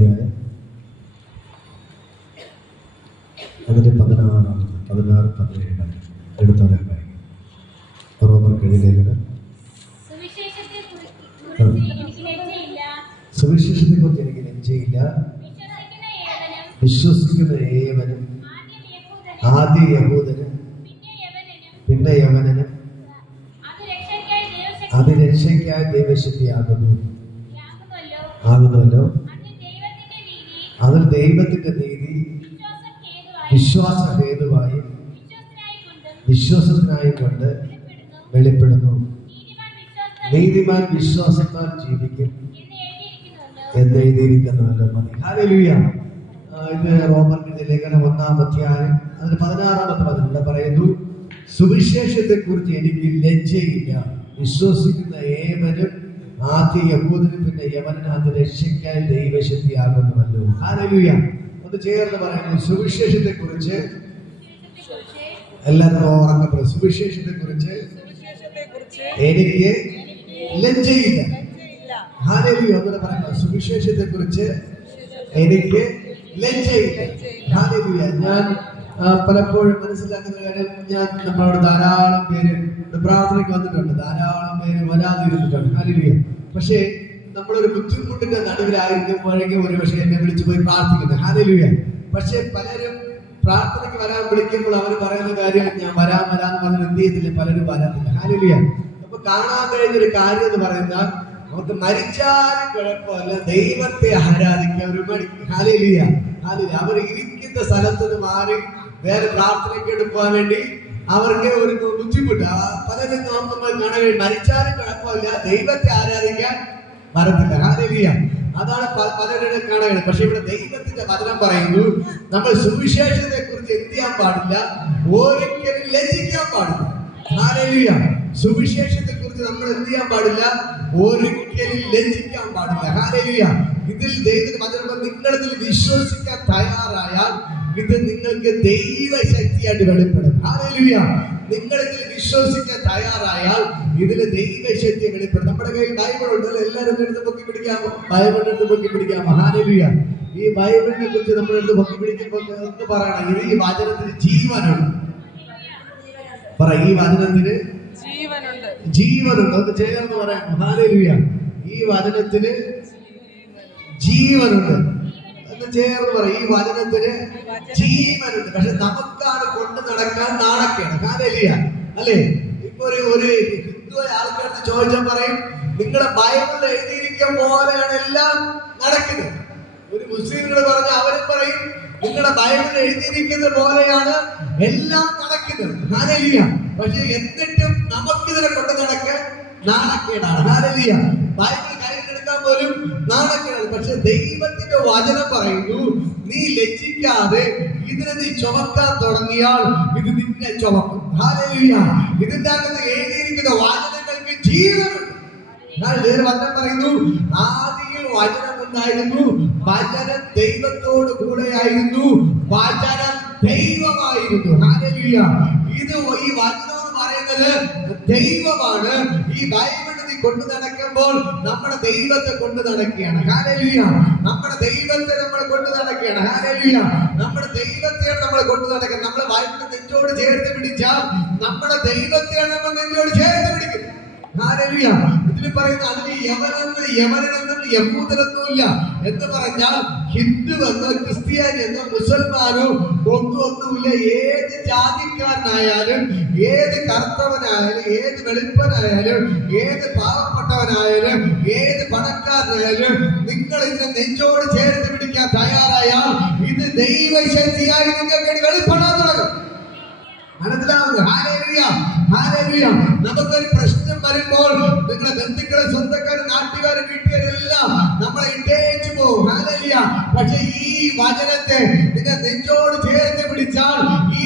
അധ്യായം അതിൻ്റെ 16-17 എടുത്തവരെ വായിക്കും. റോമർക്ക് എഴുതിയ ലേഖനം സുവിശേഷത്തെക്കുറിച്ച് എനിക്ക് ലജ്ജയില്ല. വിശ്വസിക്കുന്ന ഏവനും ആദ്യ യഹൂദനും പിന്നെ യവനനും അത് രക്ഷയ്ക്കായി ദൈവശക്തിയാകുന്നുവല്ലോ. അതിൽ ദൈവത്തിന്റെ നീതി വിശ്വാസഹേതുവായും വിശ്വാസത്തിനായും കൊണ്ട് വെളിപ്പെടുന്നു. നീതിമാൻ വിശ്വാസത്താൽ ജീവിക്കും എന്ന് എഴുതിയിരിക്കുന്നുവല്ലോ. മതി. ഹല്ലേലൂയ. ഇത് റോമർക്ക് ലേഖനം 1-ാം അധ്യായം അതിന് 16-ാമത്തെ വചനം പറയുന്നു, സുവിശേഷത്തെ കുറിച്ച് എനിക്ക് ലജ്ജയില്ല. വിശ്വസിക്കുന്ന ഏവനും ആദ്യ യഹൂദനും പിന്നെ യവനനും അത് രക്ഷയ്ക്കായി ദൈവശക്തിയാകുന്നുവല്ലോ. ഹല്ലേലൂയ. ഒന്ന് ചേർന്ന് പറയുന്നു, സുവിശേഷത്തെ കുറിച്ച് എല്ലാവരും ഓർമ്മ. സുവിശേഷത്തെ കുറിച്ച് എനിക്ക് ലജ്ജയില്ല. ഹല്ലേലൂയ. ഒന്നുകൂടെ പറയുന്നു, സുവിശേഷത്തെ കുറിച്ച് എനിക്ക് ലജ്ജയില്ല. ഹല്ലേലൂയ. ഞാൻ പലപ്പോഴും മനസ്സിലാക്കുന്ന കാര്യം, ഞാൻ നമ്മളോട് ധാരാളം പേര് പ്രാർത്ഥനയ്ക്ക് വന്നിട്ടുണ്ട്, ധാരാളം പേര് വരാതിരുന്നിട്ടുണ്ട്. ഹല്ലേലൂയ. പക്ഷേ നമ്മളൊരു ബുദ്ധിമുട്ടിന്റെ നടുവിലായിരിക്കുമ്പോഴേക്കും ഒരു പക്ഷേ എന്നെ വിളിച്ചു പോയി പ്രാർത്ഥിക്കുന്നത്. ഹല്ലേലൂയ. പക്ഷേ പലരും പ്രാർത്ഥനയ്ക്ക് വരാൻ വിളിക്കുമ്പോൾ അവർ പറയുന്ന കാര്യം, ഞാൻ വരാന്ന് പറഞ്ഞാൽ എന്ത് ചെയ്തില്ല, പലരും വരാത്തില്ല. ഹല്ലേലൂയ. അപ്പൊ കാണാൻ കഴിഞ്ഞൊരു കാര്യം എന്ന് പറയുന്നത്, നമുക്ക് മരിച്ചാലും കുഴപ്പമില്ല, ദൈവത്തെ ആരാധിക്കാൻ ഒരു മടി. ഹല്ലേലൂയ. ഹല്ലേലൂയ. അവർ ഇരിക്കുന്ന സ്ഥലത്ത് നിന്ന് മാറി വേറെ പ്രാർത്ഥനയ്ക്ക് എടുക്കാൻ വേണ്ടി അവർക്ക് ഒരു ബുദ്ധിമുട്ട്. പലരും നമ്മൾ കാണാൻ, മരിച്ചാലും കുഴപ്പമില്ല, ദൈവത്തെ ആരാധിക്കാൻ വരത്തില്ല. ഹല്ലേലൂയ. അതാണ് പലരുടെ കാണുന്നത്. പക്ഷെ ഇവിടെ ദൈവത്തിന്റെ വചനം പറയുന്നു, നമ്മൾ സുവിശേഷത്തെ കുറിച്ച് എന്ത് ചെയ്യാൻ പാടില്ല, ഒരിക്കലും ലജ്ജിക്കാൻ പാടില്ല. ഹല്ലേലൂയ. സുവിശേഷത്തെ കുറിച്ച് നമ്മൾ എന്ത് ചെയ്യാൻ പാടില്ല, ഒരിക്കലും ലജ്ജിക്കാൻ പാടില്ല. ഹല്ലേലൂയ. ഇതിൽ ദൈവത്തിന്റെ വചനം, നിങ്ങളിതിൽ വിശ്വസിക്കാൻ തയ്യാറായാൽ ഇത് നിങ്ങൾക്ക് ദൈവശക്തിയായിട്ട് വെളിപ്പെടും. ഹല്ലേലൂയ. നിങ്ങളിതിൽ വിശ്വസിക്കാൻ തയ്യാറായാൽ ഇതിൽ ദൈവശക്തി വെളിപ്പെടും. നമ്മുടെ കയ്യിൽ ബൈബിൾ ഉണ്ട്, എല്ലാവരും എടുത്ത് പൊക്കി പിടിക്കാമോ? ബൈബിളിനെടുത്ത് പൊക്കി പിടിക്കാമോ? ഹല്ലേലൂയ. ഈ ബൈബിളിനെ കുറിച്ച് നമ്മൾ എടുത്ത് പൊക്കി പിടിക്കുമ്പോൾ ഒന്ന് പറയണം, ഇത് ഈ വചനത്തിന് ജീവനുണ്ട്. പറ, ഈ വചനത്തിന് ജീവനുണ്ട്. ഒന്ന് ചേർന്ന് പറയാം. ഹല്ലേലൂയ. ഈ വചനത്തിന് ജീവനുണ്ട്. ഒന്ന് ചേർന്ന് പറയും, ഈ വചനത്തിന് ജീവനുണ്ട്. പക്ഷെ നമുക്കാണ് കൊണ്ടു നടക്കാൻ നാണക്കേട്. ഹല്ലേലൂയ. അല്ലേ? ഇപ്പൊ ഒരു ഹിന്ദു ആൾക്കാർക്ക് ചോദിച്ചാൽ പറയും, നിങ്ങളുടെ ബൈബിളിൽ എഴുതിയിരിക്കുന്ന പോലെയാണ് എല്ലാം നടക്കുന്നത്. ഒരു മുസ്ലിങ്ങളോട് പറഞ്ഞാൽ അവരും പറയും, നിങ്ങളുടെ ബൈബിളിൽ എഴുതിയിരിക്കുന്ന പോലെയാണ് എല്ലാം നടക്കുന്നത്. ഹല്ലേലൂയ. പക്ഷെ എന്നിട്ടും നമുക്കിതിനെ കൊണ്ട് നടക്കാൻ നാണക്കേടാണ്. ഹല്ലേലൂയ. ബൈബിൾ കയ്യിലെടുക്കാൻ പോലും നാണക്കേടാണ്. പക്ഷെ ദൈവത്തിന്റെ വചനം പറയുന്നു, നീ ലജ്ജിക്കാതെ ഇതിനെ നീ ചുമക്കാൻ തുടങ്ങിയാൽ ഇത് നിന്നെ ചുമക്കും. ഹല്ലേലൂയ. ഇതിന്റെ അകത്ത് എഴുതിയിരിക്കുന്ന വചനങ്ങൾക്ക് ജീവനുണ്ട്. വചനം പറയുന്നു, ആദിയിൽ വചനം ഉണ്ടായിരുന്നു, വചനം ദൈവത്തോട് കൂടെയായിരുന്നു, വചനം ദൈവമായിരുന്നു. ഹല്ലേലൂയ. ഇത് ഈ വചനം എന്ന് പറയുന്നത് ദൈവമാണ്. ഈ ബൈബിളിൽ നീ കൊണ്ടു നടക്കുമ്പോൾ നമ്മുടെ ദൈവത്തെ കൊണ്ടു നടക്കുകയാണ്. ഹല്ലേലൂയ. നമ്മുടെ ദൈവത്തെ നമ്മൾ കൊണ്ടു നടക്കുകയാണ്. ഹല്ലേലൂയ. നമ്മുടെ ദൈവത്തെയാണ് നമ്മൾ കൊണ്ടു നടക്കുന്നത്. നമ്മൾ ബൈബിളിനെ നെഞ്ചോട് ചേർത്ത് പിടിച്ചാൽ നമ്മുടെ ദൈവത്തെയാണ് നമ്മൾ നെഞ്ചോട് ചേർത്ത് പിടിക്കുന്നത്. ഹല്ലേലൂയ. ഇതിൽ പറയുന്ന, അതിന് യവനെന്നും യഹൂദനൊന്നുമില്ല എന്ന് പറഞ്ഞാൽ, ഹിന്ദുവെന്നോ ക്രിസ്ത്യാനി എന്നോ മുസൽമാനോ ഒന്നുമില്ല. ഏത് ജാതിക്കാരനായാലും, ഏത് കറുത്തവനായാലും, ഏത് വെളുപ്പനായാലും, ഏത് പാവപ്പെട്ടവനായാലും, ഏത് പണക്കാരനായാലും, നിങ്ങൾ ഇതിനെ നെഞ്ചോട് ചേർത്ത് പിടിക്കാൻ തയ്യാറായാൽ ഇത് ദൈവശക്തിയായി നിങ്ങൾക്ക് വെളിപ്പെടാൻ തുടങ്ങും. മനസ്സിലാവുന്നു? ഹല്ലേലൂയ. ഹല്ലേലൂയ. നമുക്കൊരു പ്രശ്നം വരുമ്പോൾ നിങ്ങളുടെ ബന്ധുക്കളെ, സ്വന്തക്കാരും, നാട്ടുകാരും, വീട്ടുകാരെല്ലാം നമ്മളെ ഇട്ടേച്ചു പോകും. ഹല്ലേലൂയ. പക്ഷെ ഈ വചനത്തെ നിങ്ങൾ നെഞ്ചോട് ചേർത്ത് പിടിച്ചാൽ, ഈ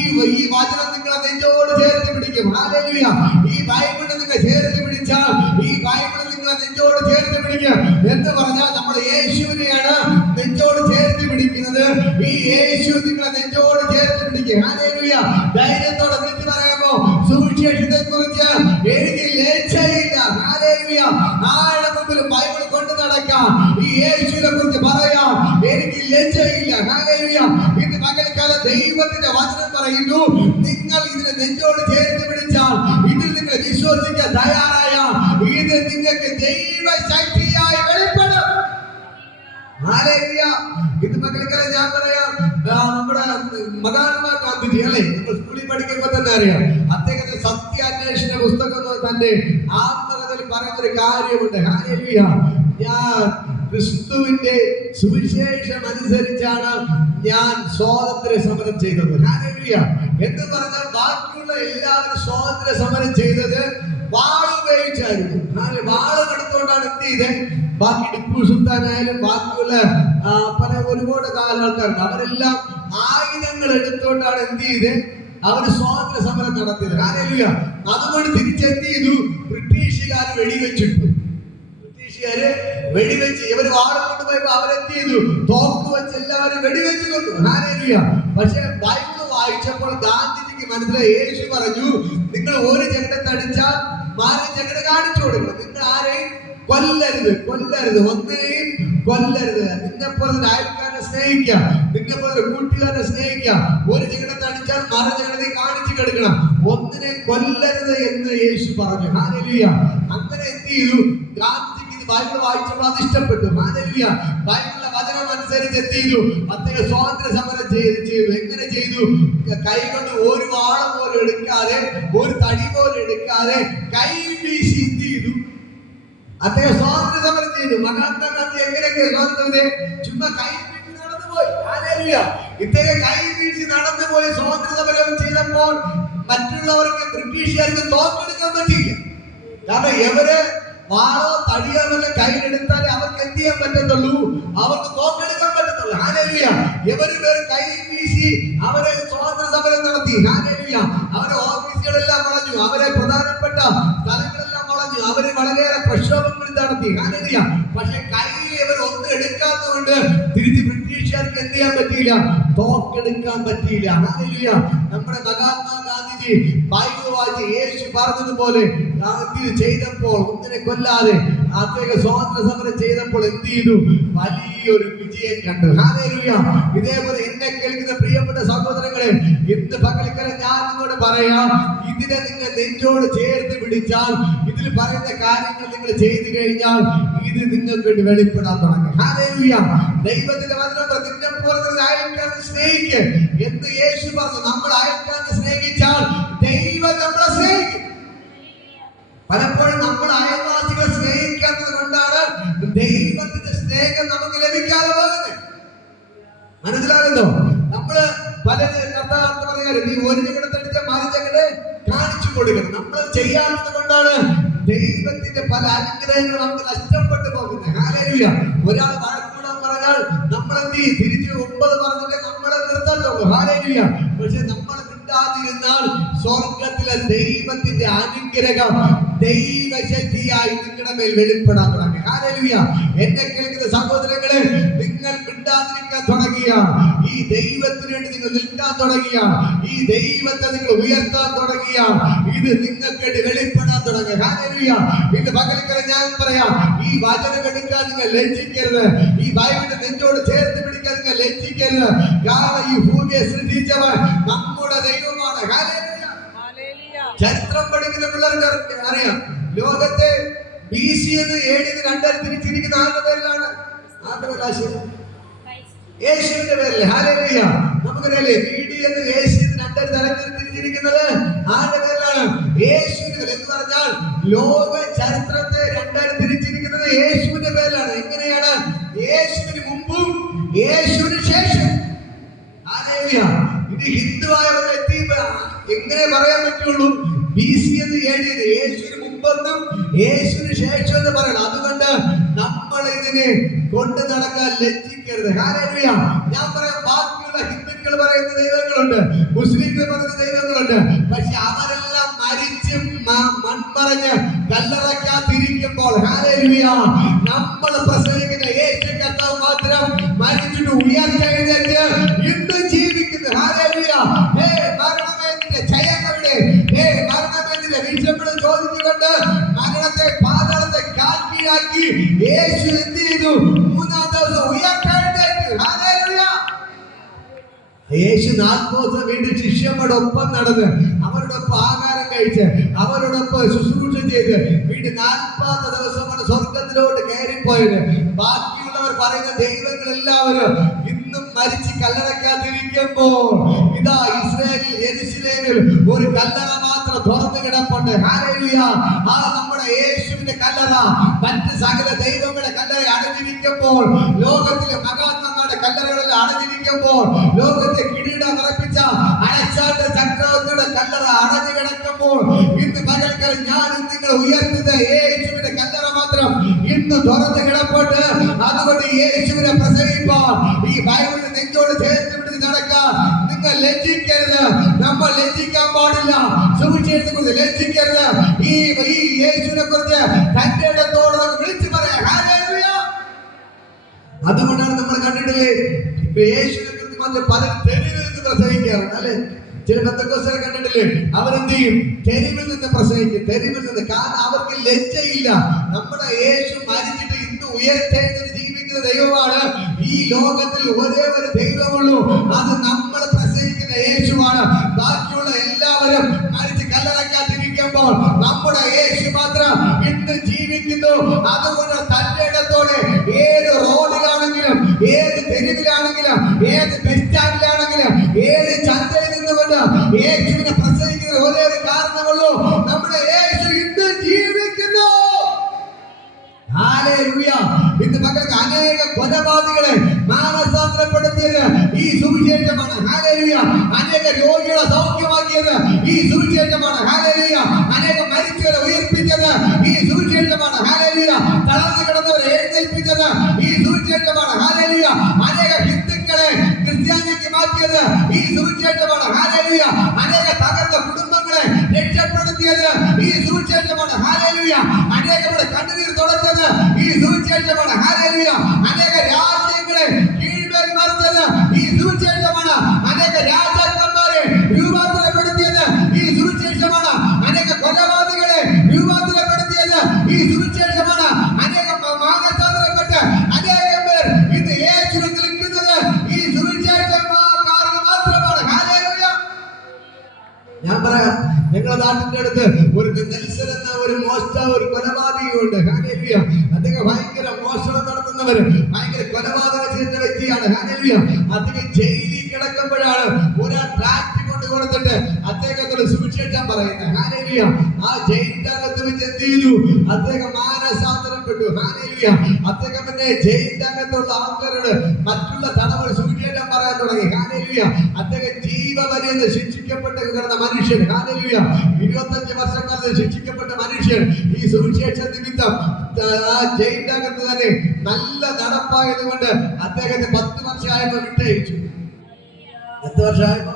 വചനം നിങ്ങളെ നെഞ്ചോട് ചേർത്ത് പിടിക്കും. ഹല്ലേലൂയ. ഈ ബൈബിളിനെ നിങ്ങൾ ചേർത്ത് പിടിച്ചാൽ, ഈ ബൈബിളിനെ നിങ്ങളെ നെഞ്ചോട് ചേർത്ത് പിടിക്കും. എന്ന് പറഞ്ഞാൽ നമ്മൾ യേശുവിനെയാണ് നെഞ്ചോട് ചേർത്ത് പിടിക്കുന്നത്. ഈ യേശു നിങ്ങളെ നെഞ്ചോട് ചേർത്ത് പിടിക്കും. ഹല്ലേലൂയ. ധൈര്യത്തോടെ വിളിച്ചു പറയാമോ, സുവിശേഷത്തെ കുറിച്ച് എനിക്ക് ലജ്ജയില്ല. ഹല്ലേലൂയ. ആരുടെ മുമ്പിൽ ബൈബിൾ കൊണ്ട് നടക്കാം, ഈ യേശുവിനെ കുറിച്ച് പറയാം, ഇതിനെ നെഞ്ചോട് ചേർത്ത് പിടിച്ചാൽ, ഇതിൽ നിങ്ങൾ വിശ്വസിക്കാൻ തയ്യാറായ, ഇത് നിങ്ങൾക്ക് ദൈവശക്തിയായി വെളിപ്പെടും. ഹല്ലേലൂയ. ഇത് മക്കൾക്കെല്ലാം ഞാൻ പറയാം, നമ്മുടെ മഹാത്മാഗാന്ധിജി അല്ലേ, നമ്മൾ സ്കൂളിൽ പഠിക്കുമ്പോൾ തന്നെ അറിയാം, അദ്ദേഹത്തിന്റെ സത്യാന്വേഷണ പുസ്തകം തന്റെ ആത്മകഥയിൽ പറയുന്ന ഒരു കാര്യമുണ്ട്. ഹല്ലേലൂയ. ഞാൻ ക്രിസ്തുവിന്റെ സുവിശേഷം അനുസരിച്ചാണ് ഞാൻ സ്വാതന്ത്ര്യ സമരം ചെയ്തത്. ഹല്ലേലൂയ. എന്ന് പറഞ്ഞാൽ ബാക്കിയുള്ള എല്ലാവരും സ്വാതന്ത്ര്യ സമരം ചെയ്തത് വാൾ ഉപയോഗിച്ചായിരുന്നു. വാള് എടുത്തുകൊണ്ടാണ് എന്ത് ചെയ്തത്? ബാക്കി ടിപ്പു സുൽത്താനായാലും ബാക്കിയുള്ള ഒരുപാട് ആൾക്കാരുണ്ട്, അവരെല്ലാം ആയുധങ്ങൾ എടുത്തുകൊണ്ടാണ് എന്ത് ചെയ്തത്? അവര് സ്വാതന്ത്ര്യ സമരം നടത്തിയത്. ഹല്ലേലൂയ. അതുകൊണ്ട് തിരിച്ചെന്ത് ചെയ്തു? ബ്രിട്ടീഷുകാർ വെടിവെച്ചിട്ടു. ബ്രിട്ടീഷുകാര് വെടിവെച്ച് ഇവര് വാള് കൊണ്ടുപോയപ്പോ അവരെന്ത് ചെയ്തു? തോക്ക് വെച്ച് എല്ലാവരും വെടിവെച്ച് കൊണ്ടു. ഹല്ലേലൂയ. പക്ഷെ ബൈബിൾ വായിച്ചപ്പോൾ ഗാന്ധിജിക്ക് മനസ്സിലായി, യേശു പറഞ്ഞു, നിങ്ങൾ ഒരു ജഗടത്തടിച്ചാൽ മാറി ജഗട കാണിച്ചു കൊടുക്കണം. നിങ്ങൾ ആരെയും കൊല്ലരുത്, ഒന്നിനെയും കൊല്ലരുത്. നിന്നെപ്പോലെ അയൽക്കാരനെ സ്നേഹിക്കുക, നിന്നെപ്പോലെ കൂട്ടുകാരനെ സ്നേഹിക്കുക. ഒരു ജഗടത്തെ അടിച്ചാൽ മറു ജഗടത്തെ കാണിച്ചു കൊടുക്കണം, ഒന്നിനെ കൊല്ലരുത് എന്ന് യേശു പറഞ്ഞു. ഹല്ലേലൂയ. അങ്ങനെ എന്ത് ചെയ്തു? ഗാന്ധിജിക്ക് ഇത് ബൈബിൾ വായിച്ചപ്പോൾ അത് ഇഷ്ടപ്പെട്ടു. ഹല്ലേലൂയ. ബൈബിളിലെ വചനം അനുസരിച്ച് എന്ത് ചെയ്തു? അദ്ദേഹം സ്വാതന്ത്ര്യ സമരം ചെയ്തു. എങ്ങനെ ചെയ്തു? കൈ കൊണ്ട് ഒരു വാള പോലും എടുക്കാതെ, ഒരു തടി പോലും എടുക്കാതെ കൈ വീശി എന്ത് ചെയ്തു? അദ്ദേഹം സ്വാതന്ത്ര്യ സമരം ചെയ്തു. മഹാത്മാഗാന്ധി എങ്ങനെയൊക്കെ സ്വാതന്ത്ര്യം? ചുമ്മാ കൈ വീഴ്ച നടന്നുപോയി. ഹല്ലേലൂയ. ഇദ്ദേഹം കൈ വീഴ്ച നടന്നുപോയി സ്വാതന്ത്ര്യ സമരം ചെയ്തപ്പോൾ മറ്റുള്ളവർക്ക്, ബ്രിട്ടീഷുകാർക്ക് തോക്കെടുക്കാൻ പറ്റിയില്ല. കാരണം ഇവര് വാളോ തടിയോ വല്ല കയ്യിലെടുത്താലേ അവർക്ക് എന്ത് ചെയ്യാൻ പറ്റത്തുള്ളൂ? അവർക്ക് തോക്കെടുക്കാൻ പറ്റത്തുള്ളൂ. ഹല്ലേലൂയ. ഇവര് പേര് കൈ വീശി അവരെ സ്വാതന്ത്ര്യ സമരം നടത്തി. ഹല്ലേലൂയ. അവരെ ഓഫീസുകളെല്ലാം വളഞ്ഞു, അവരെ പ്രധാനപ്പെട്ട സ്ഥലങ്ങളെല്ലാം വളഞ്ഞു, അവര് വളരെയേറെ പ്രക്ഷോഭങ്ങൾ നടത്തി. ഹല്ലേലൂയ. പക്ഷെ കയ്യിൽ ഇവർ ഒന്നും എടുക്കാത്തതുകൊണ്ട് തിരിച്ച് ബ്രിട്ടീഷുകാർക്ക് എന്ത് ചെയ്യാൻ പറ്റിയില്ല? തോക്കെടുക്കാൻ പറ്റിയില്ല. ഹല്ലേലൂയ. നമ്മുടെ മഹാത്മാഗാന്ധിജി ബൈബിൾ വായിച്ച് യേശു പറഞ്ഞതുപോലെ ഗാന്ധി ചെയ്തപ്പോൾ, ഒന്നിനെ കൊല്ലാതെ അദ്ദേഹം സ്വാതന്ത്ര്യ സമരം ചെയ്തപ്പോൾ എന്ത് ചെയ്തു? വലിയൊരു വിജയം കണ്ടു. ഹല്ലേലൂയ. ഇതേപോലെ എന്നെ കേൾക്കുന്ന പ്രിയപ്പെട്ട സഹോദരങ്ങളെ, ഇന്ന് പകൽക്കാലം ഞാൻ നിങ്ങളോട് പറയാം, ഇതിനെ നിങ്ങൾ നെഞ്ചോട് ചേർത്ത് പിടിച്ചാൽ, ഇതിൽ പറയുന്ന കാര്യങ്ങൾ നിങ്ങൾ ചെയ്തു കഴിഞ്ഞാൽ, ഇത് നിങ്ങൾക്ക് വേണ്ടി വെളിപ്പെടാൻ തുടങ്ങും. ഹല്ലേലൂയ. ദൈവത്തിന്റെ വചനം നിന്നെ പോലെ അയൽക്കാരനെ സ്നേഹിക്കുക എന്ന് യേശു പറഞ്ഞു. നമ്മൾ അയൽക്കാരനെ സ്നേഹിച്ചാൽ ദൈവം നമ്മളെ സ്നേഹിക്കും. പലപ്പോഴും നമ്മൾ അയൽവാസികളെ സ്നേഹിക്കാത്തത് കൊണ്ടാണ് ദൈവത്തിന്റെ സ്നേഹം നമുക്ക് ലഭിക്കാതെ പോകുന്നത്. മനസ്സിലാകുന്നോ? നമ്മള് പലരും കർത്താവ് പറയാറ്, നീ ഒരു ജഗടത്തടിച്ച മറു ജഗട കാണിച്ചു കൊടുക്കണം. നമ്മൾ ചെയ്യാത്തത് കൊണ്ടാണ് ദൈവത്തിന്റെ പല അനുഗ്രഹങ്ങളും നമുക്ക് നഷ്ടപ്പെട്ടു പോകുന്നത്. ഹല്ലേലൂയ. ഒരാൾ വഴക്കൂടാൻ പറഞ്ഞാൽ നമ്മളെന്ത് ചെയ്യും? തിരിച്ച് 9 പറഞ്ഞിട്ട് നമ്മളെ നിർത്തത്തുള്ളൂ. ഹല്ലേലൂയ. പക്ഷെ നമ്മൾ മിണ്ടാതിരുന്നാൽ സ്വർഗത്തിലെ ദൈവത്തിന്റെ അനുഗ്രഹം ദൈവശക്തിയായി നിങ്ങളുടെ മേൽ വെളിപ്പെടാൻ തുടങ്ങി. ഹല്ലേലൂയ. എന്നെ കേൾക്കുന്ന സഹോദരങ്ങളെ, നിങ്ങൾ മിണ്ടാതിരിക്കാൻ തുടങ്ങിയ, ഈ ദൈവത്തിന് വേണ്ടി നിങ്ങൾ നിൽക്കാൻ തുടങ്ങിയ, ഈ ദൈവത്തെ നിങ്ങൾ ഉയർത്താൻ തുടങ്ങിയ, ഇത് നിങ്ങൾക്ക് വേണ്ടി വെളിപ്പെടാൻ തുടങ്ങി. ഹല്ലേലൂയ. ഇന്ന് പകൽക്കാലം ഞാൻ പറയാം, ഈ വചനം എടുക്കാൻ നിങ്ങൾ ലജ്ജിക്കരുത്. ഈ ബൈബിളിന്റെ നെഞ്ചോട് ചേർത്ത് പിടിക്കാൻ നിങ്ങൾ ലജ്ജിക്കരുത്. കാരണം ഈ ഭൂമിയെ സൃഷ്ടിച്ചവൻ നമ്മുടെ ദൈവമാണ്. ഹല്ലേലൂയ. ചരിത്രം പഠിക്കുന്ന പിള്ളേർക്ക് അറിയാം, ലോകത്തെ BC എന്ന് AD രണ്ടായി തിരിച്ചിരിക്കുന്ന ആരുടെ പേരിലാണ്? യേശുവിന്റെ പേരില്. ഹല്ലേലൂയ. നമുക്കറിയാലേ, BD എന്ന് AC രണ്ടായി തിരിച്ചിരിക്കുന്നത് ആരുടെ പേരിലാണ്? യേശുവിന്റെ പേര്. എന്ന് പറഞ്ഞാൽ ലോക ചരിത്രത്തെ രണ്ടായി തിരിച്ചിരിക്കുന്നത് യേശുവിന്റെ പേരിലാണ്. എങ്ങനെയാണ്? യേശുവിന് മുമ്പും യേശുവിന് ശേഷം. ഹല്ലേലൂയ. ഇത് ഹിന്ദുവായവർ എങ്ങനെ പറയാൻ പറ്റുള്ളൂ? BC എന്ന് AD യേശുവിന് മുമ്പെന്നും യേശുവിന് ശേഷം എന്ന് പറയണം. അതുകൊണ്ട് നമ്മൾ ഇതിനെ കൊണ്ട് നടക്കാൻ ലജ്ജിക്കരുത്. ഹല്ലേലൂയ. ഞാൻ പറയാം, ബാക്കിയുള്ള ഹിന്ദുക്കൾ പറയുന്ന ദൈവങ്ങളുണ്ട്, മുസ്ലിംകൾ പറയുന്ന ദൈവങ്ങളുണ്ട്. പക്ഷെ അവരെല്ലാം മരിച്ച് മൺമറഞ്ഞ് കല്ലറയ്ക്കാതിരിക്കുമ്പോൾ, ഹല്ലേലൂയ, നമ്മൾ പ്രസംഗിക്കുന്ന യേശു കർത്താവ് മാത്രം മരിച്ചിട്ട് ഉയർത്തെഴുന്നേറ്റ് ഇന്ന് ജീവിക്കുന്നു. ഹല്ലേലൂയ. ഹേ മരണമേ, നിന്റെ ജയം എവിടെ? ഹേ മരണമേ, നിന്റെ വിഷമം ചോദിച്ചുകൊണ്ട് മരണത്തെ, പാതാളത്തെ കാൽക്കീഴാക്കി യേശു എന്ത് ചെയ്തു? 3-ാം ദിവസം ഉയർത്തെഴുന്നേറ്റു. ഹല്ലേലൂയ. യേശു 40 ദിവസം വീണ്ടും ശിഷ്യന്മാരോടൊപ്പം നടന്ന് അവരോടൊപ്പം ആഹാരം കഴിച്ച് അവരോടൊപ്പം ശുശ്രൂഷ ചെയ്ത് വീണ്ടും 40 ദിവസമാണ് സ്വർഗത്തിലോട്ട് കയറിപ്പോയത്. ബാക്കിയുള്ളവർ പറയുന്ന ദൈവങ്ങൾ എല്ലാവരും ഇന്നും മരിച്ച് കല്ലറയ്ക്കാതിരിക്കുമ്പോൾ ഇതാ ഇസ്രായേലിൽ യെരൂശലേമിൽ ഒരു കല്ലറ മാത്രം തുറന്നു കിടപ്പുണ്ട്. ഹല്ലേലൂയ. ആ നമ്മുടെ യേശുവിന്റെ കല്ലറ മറ്റ് സകല ദൈവങ്ങളുടെ കല്ലറ അടഞ്ഞിരിക്കുമ്പോൾ, ലോകത്തിലെ മഹാത്മാക്കളുടെ കല്ലറകളിൽ അടഞ്ഞിരിക്കുമ്പോൾ, ലോകത്തെ കിരീടം ഉറപ്പിച്ച അലക്സാണ്ടർ ചക്രവർത്തിയുടെ കല്ലറ അടഞ്ഞു കിടക്കുമ്പോൾ, ഇന്ന് പകൽക്കാലം ഞാനും നിങ്ങൾ ഉയർത്തുന്ന യേശുവിന്റെ കല്ലറ മാത്രം ഇന്ന് തുറന്നു കിടപ്പുണ്ട്. അതുകൊണ്ട് യേശുവിനെ പ്രസംഗിപ്പാൻ ഈ ബൈബിളിനെ നെഞ്ചോട് ചേർത്ത് പിടിച്ച് നടക്കാൻ നിങ്ങൾ ലജ്ജിക്കരുത്. നമ്മൾ ലജ്ജിക്കാൻ പാടില്ല. സുവിശേഷത്തെ കുറിച്ച് ലജ്ജിക്കരുത്. ഈ യേശുവിനെ കുറിച്ച് തന്റെ ഇടത്തോട് നമുക്ക് വിളിച്ചു പറയാം. ഹല്ലേലൂയ. അതുകൊണ്ടാണ് നമ്മൾ കണ്ടിട്ടില്ലേ, യേശുവിനെ കുറിച്ച് മാത്രം പലരും തെരുവിൽ നിന്ന് പ്രസംഗിക്കാറുണ്ട് അല്ലെ. ചില ബന്ധക്കോസ്തരെ കണ്ടിട്ടില്ലേ, അവരെന്ത് ചെയ്യും? തെരുവിൽ നിന്ന് പ്രസംഗിക്കും. തെരുവിൽ നിന്ന്. കാരണം അവർക്ക് ലജ്ജയില്ല. നമ്മുടെ യേശു മരിച്ചിട്ട് ഇന്ന് ഉയർത്തെഴുന്നേറ്റ് ജീവിക്കുന്ന ദൈവമാണ്. ഈ ലോകത്തിൽ ഒരേ ഒരു ദൈവമുള്ളൂ, അത് നമ്മൾ പ്രസംഗിക്കുന്ന യേശുവാണ്. ബാക്കിയുള്ള എല്ലാവരും മരിച്ച് കല്ലറയ്ക്കാതിരിക്കുമ്പോൾ നമ്മുടെ യേശു മാത്രം ഇന്ന് ജീവിക്കുന്നു. അതുകൊണ്ട് തന്റെ ഇടത്തോടെ ഏത് റോഡിലാണെങ്കിലും, ഏത് തെരുവിലാണെങ്കിലും, ഏത് ബസ് സ്റ്റാൻഡിലാണെങ്കിലും, ഏത് ചന്തയിൽ നിന്നുകൊണ്ട് യേശുവിനെ പ്രസംഗിക്കുന്ന ഒരേ ഒരു കാരണമുള്ളൂ, നമ്മുടെ യേശു ഇന്ന് ജീവിക്കുന്നു. ഹല്ലേലൂയ. ഇന്ന് മക്കൾക്ക് അനേക കൊലപാതകളെ മാനസാന്തരപ്പെടുത്തിയത് ഈ സുവിശേഷമാണ്. ഹല്ലേലൂയ. അനേക രോഗികളെ സൗഖ്യമാക്കിയത് ഈ സുവിശേഷമാണ്. ഹല്ലേലൂയ. അനേക മരിച്ചവരെ ഉയർപ്പിച്ചത് ഈ സുവിശേഷമാണ്. ഹല്ലേലൂയ. തളർന്നു കിടന്നവരെ എഴുന്നേൽപ്പിച്ചത് ഈ സുവിശേഷമാണ്. ഹല്ലേലൂയ. അനേക ഹിന്ദുക്കളെ ക്രിസ്ത്യാനിക്ക് മാറ്റിയത് ഈ സുവിശേഷമാണ്. ഹല്ലേലൂയ. അനേക തകർന്ന കുടുംബങ്ങളെ രക്ഷപ്പെടുത്തിയത് ഈ സുവിശേഷമാണ്. ഹല്ലേലൂയ. അനേകരുടെ കണ്ണുനീർ തുടച്ചത് ഈ സുവിശേഷമാണ്. ഹല്ലേലൂയ. അനേക രാജ്യങ്ങളെ കീഴ്മേൽ മറിച്ചത് ഈ സുവിശേഷമാണ്. അനേക രാജാക്കന്മാരെ രൂപാന്തരപ്പെടുത്തിയത് ഈ സുവിശേഷമാണ്. അനേക കൊലപാതകളെ രൂപാന്തരപ്പെടുത്തിയത് ഈ സുവിശേഷമാണ്. അനേക മാനസാന്തരപ്പെട്ട് അനേകം പേർ ഇന്ന് യേശുവിൽ നിൽക്കുന്നത് ഈ സുവിശേഷം കാരണം മാത്രമാണ്. ഹല്ലേലൂയ. ഞാൻ പറയാം, ഞങ്ങളുടെ നാട്ടിന്റെ അടുത്ത് ഒരു നെൽസൺ എന്ന ഒരു മോഷ്ടാവ്, ഒരു കൊലപാതകമുണ്ട്. ഹല്ലേലൂയ. അദ്ദേഹം ഭയങ്കര മോഷണം നടത്തുന്നവര്, ഭയങ്കര കൊലപാതകം ചെയ്ത വ്യക്തിയാണ്. ഹല്ലേലൂയ. അദ്ദേഹം ജയിലിൽ കിടക്കുമ്പോഴാണ് ഒരാൾ ട്രാക്ട് കൊണ്ട് കൊടുത്തിട്ട് അദ്ദേഹത്തോട് സുവിശേഷം പറയുന്നത്. ഹല്ലേലൂയ. ആ ജയിലിനകത്ത് വെച്ച് എന്ത് ചെയ്തു? അദ്ദേഹം മാനസാന്തരപ്പെട്ടു. ഹല്ലേലൂയ. അദ്ദേഹം പിന്നെ ജയിലിനകത്തുള്ള ആൾക്കാരോട് മറ്റുള്ള തടവുകൾ സുവിശേഷം പറയാൻ തുടങ്ങി. ഹല്ലേലൂയ. അദ്ദേഹം ജീവപര്യന്തം ശിക്ഷിക്കപ്പെട്ട് കിടന്ന മനുഷ്യൻ. ഹല്ലേലൂയ. 25 വർഷക്കാലത്ത് ശിക്ഷിക്കപ്പെട്ട മനുഷ്യൻ ഈ സുവിശേഷ നിമിത്തം ആ ജയിലിനകത്ത് തന്നെ നല്ല നടപ്പായത് കൊണ്ട് അദ്ദേഹത്തെ 10 വർഷമായപ്പോ വിട്ടയച്ചു. 10 വർഷമായപ്പോ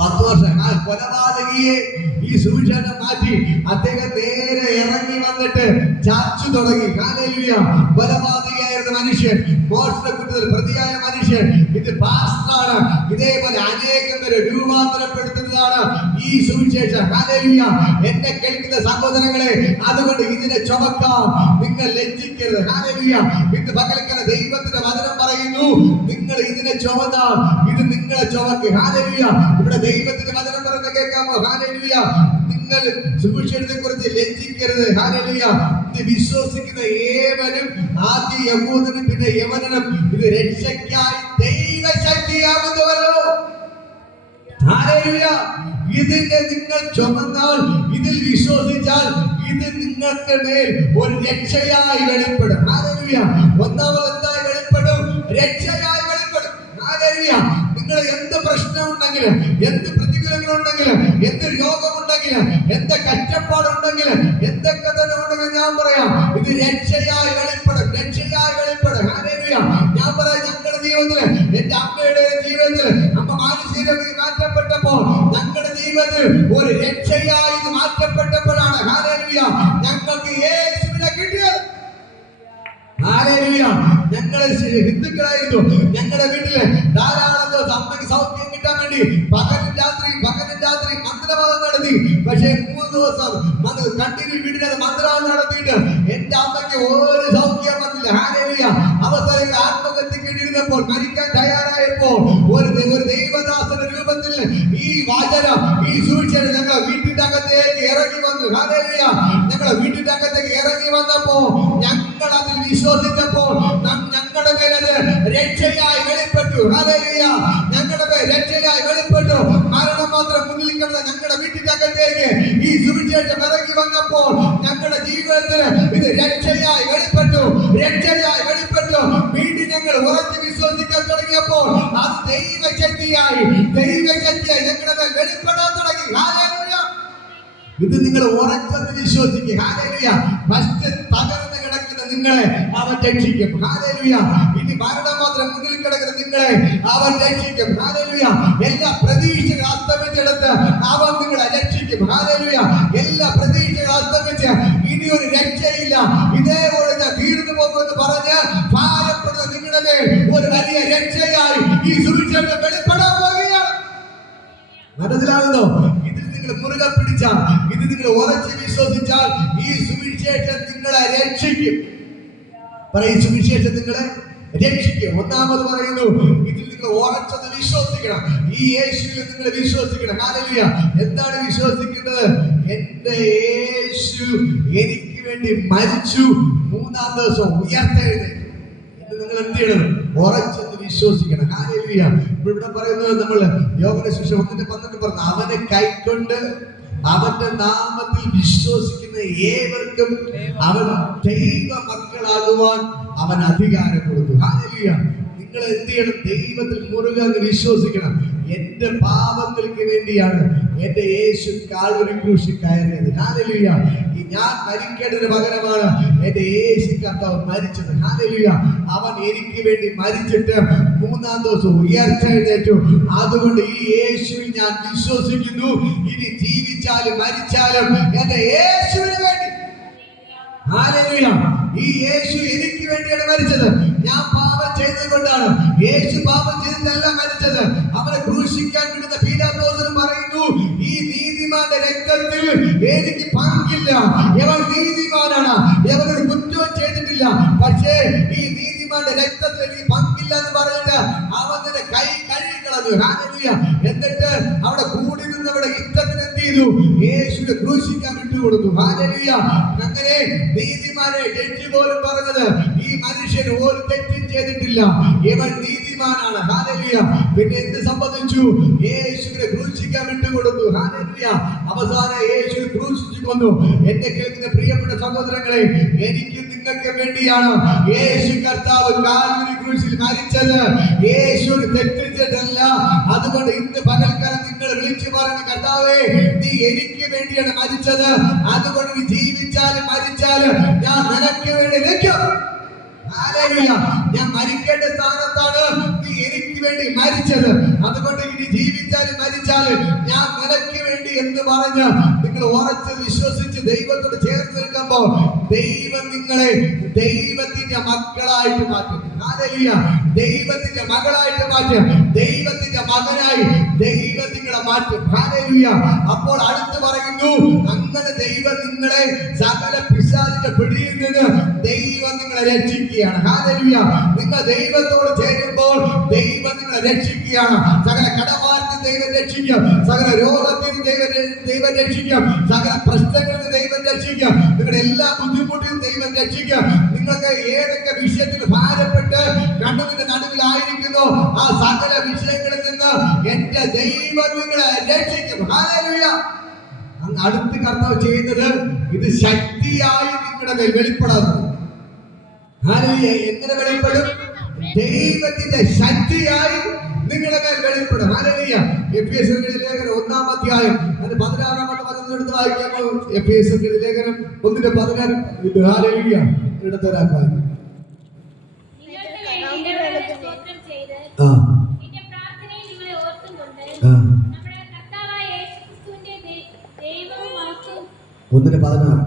10 വർഷം ആ കൊലപാതകിയെ ഈ സുവിശേഷം മാറ്റി അദ്ദേഹം നേരെ ഇറങ്ങി വന്നിട്ട് ചാച്ചു തുടങ്ങി. ഹല്ലേലൂയ. കൊലപാതകിയായിരുന്ന മനുഷ്യൻ, മോഷണക്കുറ്റത്തിൽ പ്രതിയായ മനുഷ്യൻ, ഇത് പാസ്റ്ററാണ്. ഇതേപോലെ അനേകം പേരെ രൂപാന്തരപ്പെടുത്തുന്നതാണ് ഈ സുവിശേഷം. ഹല്ലേലൂയ. എന്നെ കേൾക്കുന്ന സഹോദരങ്ങളെ, അതുകൊണ്ട് ഇതിനെ ചുമക്കാം നിങ്ങൾ ലജ്ജിക്കരുത്. ഹല്ലേലൂയ. ഇന്ന് പകൽക്കാലം ദൈവത്തിന്റെ വചനം പറയുന്നു, നിങ്ങൾ ഇതിനെ ചുമന്നാൽ ഇത് നിങ്ങളെ ചുമക്ക്. ഹല്ലേലൂയ. ഇവിടെ ദൈവത്തിന്റെ വചനം പറയുന്നത് കേൾക്കാമോ? ഹല്ലേലൂയ. നിങ്ങൾ സുവിശേഷത്തെ കുറിച്ച് ലജ്ജിക്കരുത്. ഹല്ലേലൂയ. ഇത് വിശ്വസിക്കുന്ന ഏവനും, ആദ്യ യഹൂദനും പിന്നെ യവനനും, ഇത് രക്ഷയ്ക്കായി ദൈവശക്തിയാകുന്നുവല്ലോ. ഹല്ലേലൂയ. ഇതിനെ നിങ്ങൾ ചുമന്നാൽ, ഇതിൽ വിശ്വസിച്ചാൽ ഇത് നിങ്ങൾക്ക് മേൽ ഒരു രക്ഷയായി വെളിപ്പെടും. ഹല്ലേലൂയ. ഒന്നാമത് എന്തായി വെളിപ്പെടും? രക്ഷയായി വെളിപ്പെടും. ഹല്ലേലൂയ. നിങ്ങൾ എന്ത് പ്രശ്നമുണ്ടെങ്കിലും, എന്ത് പ്രതികൂലങ്ങളുണ്ടെങ്കിലും, എന്ത് രോഗമുണ്ടെങ്കിലും, എന്ത് കഷ്ടപ്പാടുണ്ടെങ്കിലും, എന്തൊക്കെ തന്നെ ഉണ്ടെങ്കിലും ഞാൻ പറയാം, ഇത് രക്ഷയായി വെളിപ്പെടും. രക്ഷയായി വെളിപ്പെടും. ഹല്ലേലൂയ. ഞാൻ പറയാം, ഞങ്ങളുടെ ജീവിതത്തിൽ, എന്റെ അമ്മയുടെ ജീവിതത്തിൽ, അമ്മ മാനസികമായി മാറ്റപ്പെട്ടപ്പോൾ ഞങ്ങളുടെ ജീവിതത്തിൽ ഒരു രക്ഷയായി ഇത് മാറ്റപ്പെട്ടപ്പോഴാണ് ഹല്ലേലൂയ ഞങ്ങൾക്ക് യേശുവിനെ കിട്ടിയത്. ഹല്ലേലൂയ. ഞങ്ങളെ ഹിന്ദുക്കളായിരുന്നു. ഞങ്ങളുടെ വീട്ടില് ധാരാളം ദിവസം അമ്മയ്ക്ക് സൗഖ്യം കിട്ടാൻ വേണ്ടി പകലും രാത്രി മന്ത്രവാദം നടത്തി. പക്ഷേ 3 ദിവസം കണ്ടിന്യൂ വീടിനത് മന്ത്രവാദം നടത്തിയിട്ട് എന്റെ അമ്മയ്ക്ക് ഒരു സൗഖ്യം വന്നില്ല. ഹല്ലേലൂയ. അവസാനം ആത്മഹത്യക്ക് ഇരുന്നപ്പോൾ, മരിക്കാൻ തയ്യാറായപ്പോൾ ഒരു ദൈവദാസ ഞങ്ങളെ വീട്ടിന്റെ അകത്തേക്ക് ഇറങ്ങി വന്നു. ഹല്ലേലൂയ. ഞങ്ങളെ വീട്ടിന്റെ അകത്തേക്ക് ഇറങ്ങി വന്നപ്പോ ഞങ്ങൾ അതിൽ വിശ്വസിച്ചപ്പോൾ ഞങ്ങളുടെ മേലത് രക്ഷയായി വെളിപ്പെട്ടു. ഹല്ലേലൂയ. ഞങ്ങളുടെ മേൽ രക്ഷയായി വെളിപ്പെട്ടു. മരണം മാത്രം മുന്നിൽ കിടന്ന ഞങ്ങളുടെ വീട്ടിന്റെ അകത്തേക്ക് ഈ സുവിശേഷം ഇറങ്ങി വന്നപ്പോൾ ഞങ്ങളുടെ ജീവിതത്തിൽ ഇത് രക്ഷയായി വെളിപ്പെട്ടു. രക്ഷയായി വെളിപ്പെട്ടു. വീണ്ടും ഞങ്ങൾ ഉറച്ചു വിശ്വസിക്കാൻ തുടങ്ങിയപ്പോൾ അത് ദൈവശക്തിയായി ഞങ്ങളുടെ മേൽ വെളിപ്പെടാൻ തുടങ്ങി. ഹല്ലേലൂയ. ഇത് നിങ്ങൾ ഉറച്ചെന്ന് വിശ്വസിക്കുക. ഹല്ലേലൂയ. ഫസ്റ്റ് തകർന്ന് കിടക്കുന്ന നിങ്ങളെ അവൻ രക്ഷിക്കും. ഹല്ലേലൂയ. ഇനി മരണം മാത്രം മുന്നിൽ കിടക്കുന്ന നിങ്ങളെ അവൻ രക്ഷിക്കും. ഹല്ലേലൂയ. എല്ലാ പ്രതീക്ഷകൾ അസ്തമിച്ചെടുത്ത് അവൻ നിങ്ങളെ രക്ഷിക്കും. ഹല്ലേലൂയ. എല്ലാ പ്രതീക്ഷകൾ അസ്തമിച്ച് ഇനി ഒരു രക്ഷയില്ല, ഇതേപോലെ ഞാൻ തീർന്നു പോകുമെന്ന് പറഞ്ഞ് ഭാരപ്പെടുന്ന നിങ്ങളുടെ മേൽ ഒരു വലിയ രക്ഷയായി ഈ സുവിശേഷം വെളിപ്പെടാൻ പോവുകയാണ്. മനസ്സിലാകുന്നോ? ഇതിൽ നിങ്ങൾ മുറുകെ പിടിച്ചാൽ, ഇത് നിങ്ങൾ ഉറച്ച് വിശ്വസിച്ചാൽ ഈ സുവിശേഷം നിങ്ങളെ രക്ഷിക്കും. പറയും, സുവിശേഷം നിങ്ങളെ രക്ഷിക്കും. ഒന്നാമത് പറയുന്നു, ഇതിൽ നിങ്ങൾ ഉറച്ചത് വിശ്വസിക്കണം. ഈ യേശുവിൽ നിങ്ങൾ വിശ്വസിക്കണം. ഹല്ലേലൂയ. എന്താണ് വിശ്വസിക്കേണ്ടത്? എന്റെ യേശു എനിക്ക് വേണ്ടി മരിച്ചു, മൂന്നാം ദിവസം ഉയർത്തെഴുന്നേറ്റു. നിങ്ങൾ എന്ത് ചെയ്യണം? ഉറച്ചെന്ന് വിശ്വസിക്കണം. ഹല്ലേലൂയ. ഇവിടെ പറയുന്നത് നമ്മൾ യോഹന്നാൻ സുവിശേഷം 1:12 പറഞ്ഞു, അവനെ കൈക്കൊണ്ട് അവന്റെ നാമത്തിൽ വിശ്വസിക്കുന്ന ഏവർക്കും അവൻ ദൈവ മക്കളാകുവാൻ അവൻ അധികാരം കൊടുത്തു. ഹല്ലേലൂയ. നിങ്ങൾ എന്ത് ചെയ്യണം? ദൈവത്തിൽ മുറുകെ വിശ്വസിക്കണം. എന്റെ പാപങ്ങൾക്ക് വേണ്ടിയാണ് എന്റെ യേശു കാൽവരി ക്രൂശിൽ കയറിയത്. ഹല്ലേലൂയ. ഞാൻ മരിക്കേണ്ടതിന് പകരമാണ് എന്റെ യേശു കർത്താവ് മരിച്ചത്. ഹല്ലേലൂയ. അവൻ എനിക്ക് വേണ്ടി മരിച്ചിട്ട് മൂന്നാം ദിവസം ഉയർത്തെഴുന്നേറ്റു. അതുകൊണ്ട് ഈ യേശുവിൽ ഞാൻ വിശ്വസിക്കുന്നു. ഇനി ജീവിച്ചാലും മരിച്ചാലും എന്റെ യേശുവിന് വേണ്ടി. ഹല്ലേലൂയ. ഈ യേശു എനിക്ക് വേണ്ടിയാണ് മരിച്ചത്. ഞാൻ പാപം ചെയ്തത് കൊണ്ടാണ്. യേശു പാപം ചെയ്തിട്ടല്ല മരിച്ചത്. അവനെ ക്രൂശിക്കാൻ വിടുന്ന പീലാത്തോസിന് പറയുന്നു, ഈ നീതിമാന്റെ രക്തത്തിൽ എനിക്ക് പങ്കില്ല. ഇവൻ നീതിമാനാണ്, ഇവനൊരു കുറ്റവും ചെയ്തിട്ടില്ല. പക്ഷേ ഈ നീതിമാന്റെ രക്തത്തിൽ എനിക്ക് പങ്കില്ല എന്ന് പറഞ്ഞിട്ട് അവൻ തന്നെ കൈ കഴുകിക്കളഞ്ഞു. ഹല്ലേലൂയ. എന്നിട്ട് അവിടെ കൂടി നിന്നവിടെ ഇഷ്ടത്തിന് എന്ത് ചെയ്തു? യേശുവിനെ ക്രൂശിക്കാൻ വിട്ടുകൊടുത്തു. ഹല്ലേലൂയ. അങ്ങനെ നീതിമാനെ ജഡ്ജി പോലും പറഞ്ഞത്, ഈ മനുഷ്യൻ ഒരു തെറ്റും ചെയ്തിട്ടില്ല, ഇവൻ നീതിമാനാണ്. ഹല്ലേലൂയ. പിന്നെ എന്ത് സംഭവിച്ചു? യേശുവിനെ ക്രൂശിക്കാൻ വിട്ടുകൊടുത്തു. ഹല്ലേലൂയ. അവസാനം യേശു ക്രൂശിച്ചു കൊന്നു. എന്നെ കേൾക്കുന്ന പ്രിയപ്പെട്ട സഹോദരങ്ങളെ, എനിക്ക് നിങ്ങൾക്ക് വേണ്ടിയാണ് യേശു കർത്താവ് കാൽവരി ക്രൂശിൽ മരിച്ചത്. യേശു തെറ്റിച്ചിട്ടല്ല. അതുകൊണ്ട് ഇന്ന് പകൽക്കാലം നിങ്ങൾ വിളിച്ചു പറയുന്ന, കർത്താവേ, നീ എനിക്ക് വേണ്ടിയാണ് മരിച്ചത്. അതുകൊണ്ട് നീ ജീവിച്ചാലും മരിച്ചാലും ഞാൻ നിനക്ക് വേണ്ടി നിൽക്കും. ഹല്ലേലൂയ. ഞാൻ മരിക്കേണ്ട സ്ഥാനത്താണ് നീ എനിക്ക് വേണ്ടി മരിച്ചത്. അതുകൊണ്ട് ഇനി ജീവിച്ചാലും മരിച്ചാലും ഞാൻ നിനക്ക് വേണ്ടി എന്ന് പറഞ്ഞ് നിങ്ങൾ ഉറച്ച് വിശ്വസിച്ച് ദൈവത്തോട് ചേർന്ന് നിൽക്കുമ്പോൾ ദൈവം നിങ്ങളെ ദൈവത്തിന്റെ മക്കളായിട്ട് മാറ്റും. ഹല്ലേലൂയ. ദൈവത്തിന്റെ മകളായിട്ട് മാറ്റും. ദൈവത്തിന്റെ മകനായി ദൈവം നിങ്ങളെ മാറ്റും. ഹല്ലേലൂയ. അപ്പോൾ അടുത്ത് പറയുന്നു, അങ്ങനെ ദൈവം നിങ്ങളെ സകല പിശാചിന്റെ പിടിയിൽ നിന്ന് ദൈവം നിങ്ങളെ രക്ഷിക്കുകയാണ്. ഹല്ലേലൂയ. നിങ്ങൾ ദൈവത്തോട് ചേരുമ്പോൾ ദൈവം നിങ്ങളെ രക്ഷിക്കുകയാണ്. സകല കടഭാരത്തിൽ ദൈവം രക്ഷിക്കും. സകല രോഗത്തിന് ദൈവം രക്ഷിക്കും. സകല പ്രശ്നങ്ങളിൽ ദൈവം രക്ഷിക്കും. നിങ്ങളുടെ എല്ലാ ബുദ്ധിമുട്ടിലും ദൈവം രക്ഷിക്കും. നിങ്ങൾക്ക് ഏതൊക്കെ വിഷയത്തിൽ ഭാരപ്പെട്ട് കണ്ണുവിന്റെ നടുവിലായിരിക്കുന്നു, ആ സകല വിഷയങ്ങളിൽ നിന്ന് എന്റെ ദൈവം നിങ്ങളെ രക്ഷിക്കും. ഹല്ലേലൂയ. അടുത്ത് കർത്താവ് ചെയ്യുന്നത്, ഇത് ശക്തിയായി നിങ്ങളുടെ മേൽ വെളിപ്പെടാതെ. ഹല്ലേലൂയ. എങ്ങനെ വെളിപ്പെടും? ദൈവത്തിന്റെ ശക്തിയായി നിങ്ങളുടെ മേൽ വെളിപ്പെടും. ഹല്ലേലൂയ. എഫേസ്യരുടെ ലേഖനം 1-ാം അധ്യായം 16-ാമത്തെ വചനം എടുത്ത് വായിക്കാമോ? എഫേസ്യരുടെ ലേഖനം 1:16. ഇത് ഹല്ലേലൂയ. എടുത്തരാക്കാൻ ഒന്നിന്റെ 16.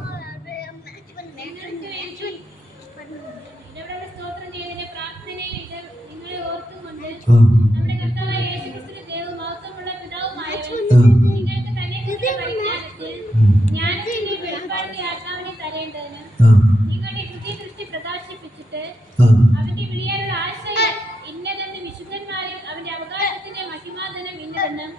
അവന്റെ വിളിയാലുള്ള ആശയം ഇന്നതെന്ന് വിശുദ്ധന്മാരിൽ അവന്റെ അവകാശത്തിന്റെ മഹിമാധനം ഇന്നതെന്നും.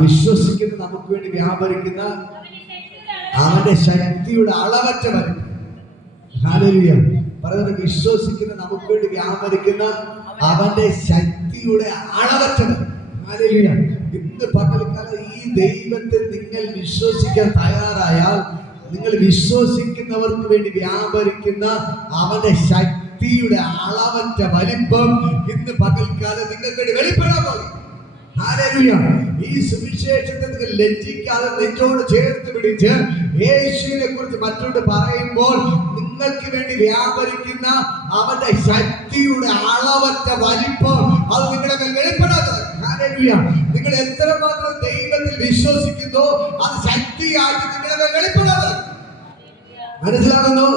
വിശ്വസിക്കുന്ന നമുക്ക് വേണ്ടി വ്യാപരിക്കുന്ന അവന്റെ ശക്തിയുടെ അവന്റെ ശക്തിയുടെ അളവറ്റ വലിപ്പം. ഹല്ലേലൂയ. പറയുന്നത് വിശ്വസിക്കുന്ന നമുക്ക് വേണ്ടി വ്യാപരിക്കുന്ന അവന്റെ ശക്തിയുടെ അളവറ്റ വലിപ്പം. ഹല്ലേലൂയ. ഇന്ന് പകൽക്കാലം ഈ ദൈവത്തെ നിങ്ങൾ വിശ്വസിക്കാൻ തയ്യാറായാൽ, നിങ്ങൾ വിശ്വസിക്കുന്നവർക്ക് വേണ്ടി വ്യാപരിക്കുന്ന അവന്റെ ശക്തിയുടെ അളവറ്റ വലിപ്പം ഇന്ന് പകൽക്കാലം നിങ്ങൾക്ക് വേണ്ടി വെളിപ്പെടാൻ പോകും. ഹല്ലേലൂയ. ഈ സുവിശേഷത്തെ നിങ്ങൾ ലജ്ജിക്കാതെ നെഞ്ചോട് ചേർത്ത് പിടിച്ച് യേശുവിനെ കുറിച്ച് മറ്റൊരു പറയുമ്പോൾ നിങ്ങൾക്ക് വേണ്ടി വ്യാപരിക്കുന്ന അവന്റെ ശക്തിയുടെ അളവറ്റ വലിപ്പം അത് നിങ്ങളുടെ മേൽ വെളിപ്പെടാത്തത്. ഹല്ലേലൂയ. നിങ്ങൾ എത്രമാത്രം ദൈവത്തിൽ വിശ്വസിക്കുന്നോ അത് ശക്തിയായിട്ട് നിങ്ങളുടെ മേൽ വെളിപ്പെടാത്തത്. മനസ്സിലാകുന്നു?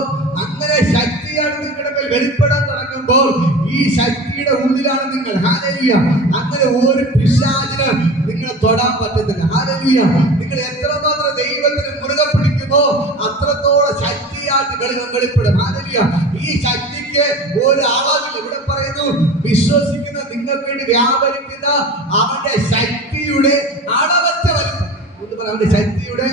അങ്ങനെ ശക്തിയാണ് നിങ്ങളുടെ മേൽ വെളിപ്പെടാൻ തുടങ്ങുമ്പോൾ ഈ ശക്തിയുടെ ഉള്ളിലാണ് നിങ്ങൾ. ഹല്ലേലൂയ. അങ്ങനെ ഒരു പിശാചിന് നിങ്ങളെ തൊടാൻ പറ്റത്തില്ല. ഹല്ലേലൂയ. നിങ്ങൾ എത്രമാത്രം ദൈവത്തിന് മുറുകെ പിടിക്കുമോ അത്രത്തോളം ശക്തിയായിട്ട് വെളിപ്പെടും. ഹല്ലേലൂയ. ഈ ശക്തിക്ക് ഒരു അളവിൽ ഇവിടെ പറയുന്നു, വിശ്വസിക്കുന്ന നിങ്ങൾക്ക് വേണ്ടി വ്യാപരിക്കുന്ന അവന്റെ ശക്തിയുടെ അളവറ്റ വലിപ്പം എന്ന് പറയാം. അവന്റെ ശക്തിയുടെ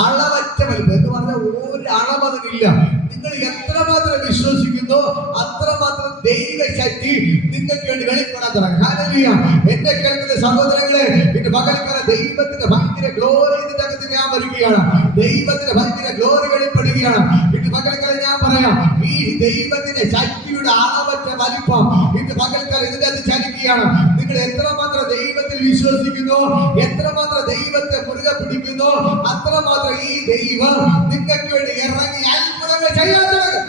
അളവറ്റ വലിപ്പം എന്ന് പറഞ്ഞാൽ ഒരു അളവ് അതിനില്ല. നിങ്ങൾ എത്രമാത്രം വിശ്വസിക്കുന്നോ അത്രമാത്രം ദൈവശക്തി നിങ്ങൾക്ക് വേണ്ടി വെളിപ്പെടാൻ തുടങ്ങും. ഹല്ലേലൂയ. എന്നെ കേൾക്കുന്ന സഹോദരങ്ങളെ, ഇന്ന് പകൽക്കാലം ദൈവത്തിന്റെ ഭയങ്കര ഗ്ലോറി ഇതിന്റെ അകത്ത് വ്യാപരിക്കുകയാണ്. ദൈവത്തിന്റെ ഭയങ്കര ഗ്ലോറി വെളിപ്പെടുകയാണ്. ഇന്ന് പകൽക്കാലം ഞാൻ പറയാം, ഈ ദൈവത്തിന്റെ ശക്തിയുടെ അളവറ്റ വലിപ്പം ഇന്ന് പകൽക്കാലം ഇതിന്റെ അകത്ത് ചലിക്കുകയാണ്. നിങ്ങൾ എത്രമാത്രം ദൈവത്തിൽ വിശ്വസിക്കുന്നോ, എത്രമാത്രം ദൈവത്തെ മുറുകെ പിടിക്കുന്നോ അത്രമാത്രം ഈ ദൈവം നിങ്ങൾക്ക് വേണ്ടി ഇറങ്ങി അത്ഭുതങ്ങൾ ചെയ്യാൻ തുടങ്ങും.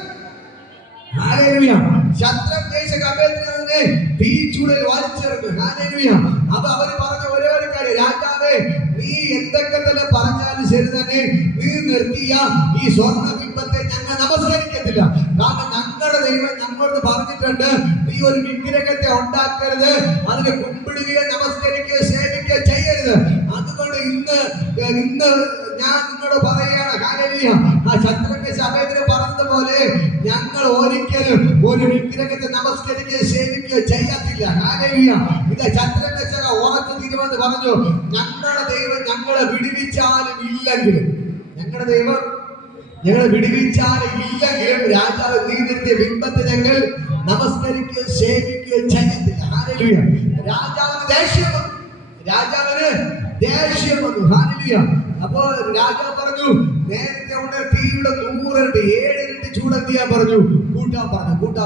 ഹല്ലേലൂയ. ശദ്രക്ക്, മേശക്ക്, അബേദ്നെഗോവിനെ തീച്ചൂളയിൽ വലിച്ചെറിഞ്ഞു. ഹല്ലേലൂയ. അപ്പൊ അവര് പറഞ്ഞ ഒരേ ഒരു കാര്യം, രാജാവേ, നീ എന്തൊക്കെ തന്നെ പറഞ്ഞാലും ശരി തന്നെ, നീ നിർത്തിയ ഈ സ്വർണ്ണ ബിംബത്തെ ഞങ്ങൾ നമസ്കരിക്കത്തില്ല. കാരണം ഞങ്ങളുടെ ദൈവം ഞങ്ങളോട് പറഞ്ഞിട്ടുണ്ട്, നീ ഒരു വിഗ്രഹത്തെ ഉണ്ടാക്കരുത്, അതിനെ കുമ്പിടുകയോ നമസ്കരിക്കുകയോ സേവിക്കുകയോ ചെയ്യരുത്. അതുകൊണ്ട് ഇന്ന് ഞാൻ നിങ്ങളോട് പറയുകയാണ്. ഹല്ലേലൂയ. ആ ശദ്രക്ക്, അബേദ്നെഗോ പറഞ്ഞതുപോലെ ഞങ്ങൾ ഒരിക്കലും ഒരു വിഗ്രഹത്തെ നമസ്കരിക്കുകയോ സേവിക്കുകയോ ചെയ്യത്തില്ല. ഹല്ലേലൂയ. ഇത് ശദ്രക്ക് ഉറച്ചു തീരുമെന്ന് പറഞ്ഞു. ഞങ്ങളുടെ ദൈവം ഞങ്ങളെ വിടുവിച്ചാലും ഇല്ലെങ്കിലും, ഞങ്ങളുടെ ദൈവം ഞങ്ങളെ വിടുവിച്ചാലും ഇല്ലെങ്കിലും രാജാവ് നീ നിർത്തിയ ബിംബത്തെ ഞങ്ങൾ നമസ്കരിക്കുകയോ സേവിക്കുകയോ ചെയ്യത്തില്ല. ഹല്ലേലൂയ. രാജാവിന് ദേഷ്യം വന്നു. ഹല്ലേലൂയ. അപ്പോ രാജാവ് പറഞ്ഞു, നേരത്തെ ഉണ്ട് തീയുടെ 100 ഇരട്ടി 7 ഇരട്ടി ചൂട് എന്ത് ചെയ്യാൻ പറഞ്ഞു? കൂട്ടാൻ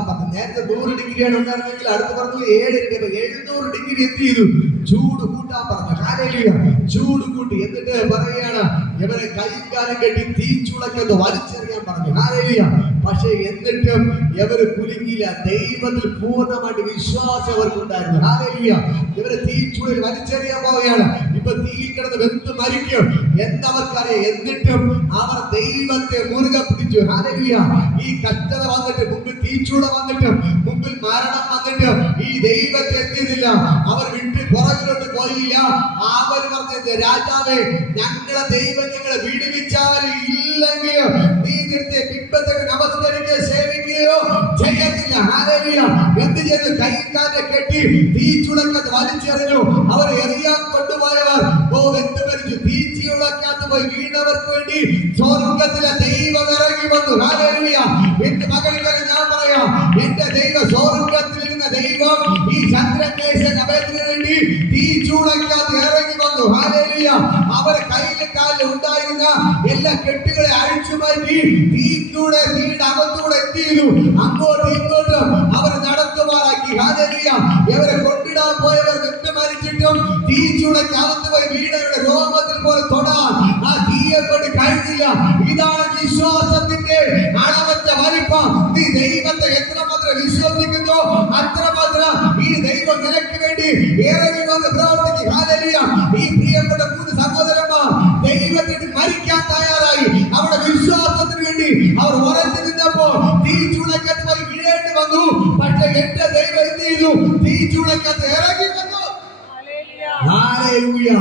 പറഞ്ഞു. നേരത്തെ 100 ഡിഗ്രിയാണ് ഉണ്ടായിരുന്നെങ്കിൽ അടുത്ത് പറഞ്ഞു 7 ഇരട്ടി 700 ഡിഗ്രി എന്ത് ചെയ്തു? ചൂട് കൂട്ടാൻ പറഞ്ഞു. ഹല്ലേലൂയ. ചൂട് കൂട്ടി. എന്നിട്ട് പറയുകയാണ്, ഇവരെ കൈകാലം കെട്ടി തീച്ചുളക്കത്ത് വലിച്ചെറിയാൻ പറഞ്ഞു. ഹല്ലേലൂയ. പക്ഷേ എന്നിട്ടും ഇവര് കുലുങ്ങിയില്ല. ദൈവത്തിൽ പൂർണ്ണമായിട്ട് വിശ്വാസം അവർക്കുണ്ടായിരുന്നു. ഹല്ലേലൂയ. ഇവരെ തീച്ചുളയിൽ വലിച്ചെറിയാൻ പോവുകയാണ്. ഇപ്പൊ തീയിൽ കിടന്ന് വെന്ത് മരിക്കും എന്നവർക്കറിയാം. എന്നിട്ടും അവർ ദൈവത്തെ മുറുകെ പിടിച്ചു. ഹല്ലേലൂയ. ഈ കഷ്ടത വന്നിട്ട്, മുമ്പിൽ തീച്ചൂട വന്നിട്ടും, മുമ്പിൽ മരണം വന്നിട്ടും ഈ ദൈവത്തെ എത്തിയില്ല. അവർ വിട്ട് പുറകിലോട്ട് പോയില്ല. അവർ പറഞ്ഞത്, രാജാവേ, ഞങ്ങളുടെ ദൈവം ഞങ്ങളെ വിടുവിച്ചാലും ഇല്ലെങ്കിലും നീ നിർത്തിയ ബിംബത്തെ നമസ്കരിക്കുകയോ സേവിക്കുകയോ ചെയ്യത്തില്ല. ഹല്ലേലൂയ. എന്ത് ചെയ്തു? കൈകാലെ കെട്ടി തീച്ചുളക്കത്ത് വലിച്ചെറിഞ്ഞു. അവർ എറിയാൻ കൊണ്ടുപോയവർ വെന്ത് മരിച്ചു. തീച്ചുളക്കത്ത് പോയി വീണവർക്ക് വേണ്ടി സ്വർഗത്തിലെ ദൈവം ഇറങ്ങി വന്നു. ഹല്ലേലൂയ. എന്റെ മകളിൽ ഞാൻ പറയാം, എന്റെ ദൈവം സ്വർഗത്തിലിരുന്ന ദൈവം ഈ ശദ്രക്ക്, മേശക്ക്, അബേദ്നെഗോവിന് വേണ്ടി തീച്ചുളക്കത്ത് ഇറങ്ങി വന്നു. ഹല്ലേലൂയ. അവരെ കയ്യിലും കാലിലും ഉണ്ടായിരുന്ന എല്ലാ കെട്ടുകളെ അഴിച്ചു മാറ്റി തീയുടെ അകത്തൂടെ എന്ത് ചെയ്തു? അങ്ങോട്ടും ഇങ്ങോട്ടും അവർ നടത്തുമാറാക്കി. ഹല്ലേലൂയ. ഇവരെ കൊണ്ടിടാൻ പോയവർ വെന്ത് മരിച്ചിട്ടും തീച്ചുളക്കകത്ത് പോയി വീണവരുടെ രോമത്തിൽ പോലെ തൊടാൻ ആ തീയെ കൊണ്ട് കഴിഞ്ഞില്ല. ഇതാണ് വിശ്വാസത്തിന്റെ അളവറ്റ വലിപ്പം. നീ ദൈവത്തെ എത്രമാത്രം വിശ്വസിക്കുന്നോ അത്രമാത്രം ഈ ദൈവം നിനക്ക് വേണ്ടി ഇറങ്ങി വന്ന് പ്രവർത്തിക്കും. ഹല്ലേലൂയ. ഈ പ്രിയപ്പെട്ട 3 സഹോദരന്മാർ ദൈവത്തിന് മരിക്കാൻ തയ്യാറായി. അവരുടെ വിശ്വാസത്തിന് വേണ്ടി അവർ ഉറച്ചു നിന്നപ്പോൾ തീച്ചുളക്കത്ത് പോയി വീഴേണ്ടി വന്നു. പക്ഷേ എന്റെ ദൈവം എന്ത് ചെയ്തു? തീച്ചുളക്കത്ത് ഇറങ്ങി വന്നു. ഹല്ലേലൂയ.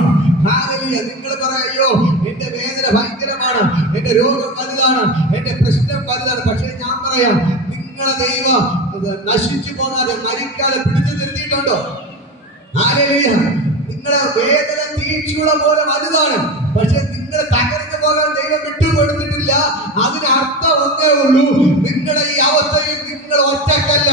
ഹല്ലേലൂയ. നിങ്ങൾ പറയോ, എന്റെ വേദന ഭയങ്കരമാണ്, എന്റെ രോഗം വലുതാണ്, എന്റെ പ്രശ്നം വലുതാണ്. പക്ഷേ ഞാൻ പറയാം, നിങ്ങളെ ദൈവം നശിച്ചു പോകാതെ മരിക്കാതെ പിടിച്ചു നിർത്തിയിട്ടുണ്ടോ? ഹല്ലേലൂയ. നിങ്ങളെ വേദന തീച്ചൂള പോലെ വലുതാണ്. പക്ഷെ നിങ്ങൾ തകർന്നു പോകാൻ ദൈവം വിട്ടുകൊടുത്തിട്ടില്ല. അതിന് അർത്ഥം ഒന്നേ ഉള്ളൂ, നിങ്ങളുടെ ഈ അവസ്ഥയിൽ നിങ്ങൾ ഒറ്റക്കല്ല,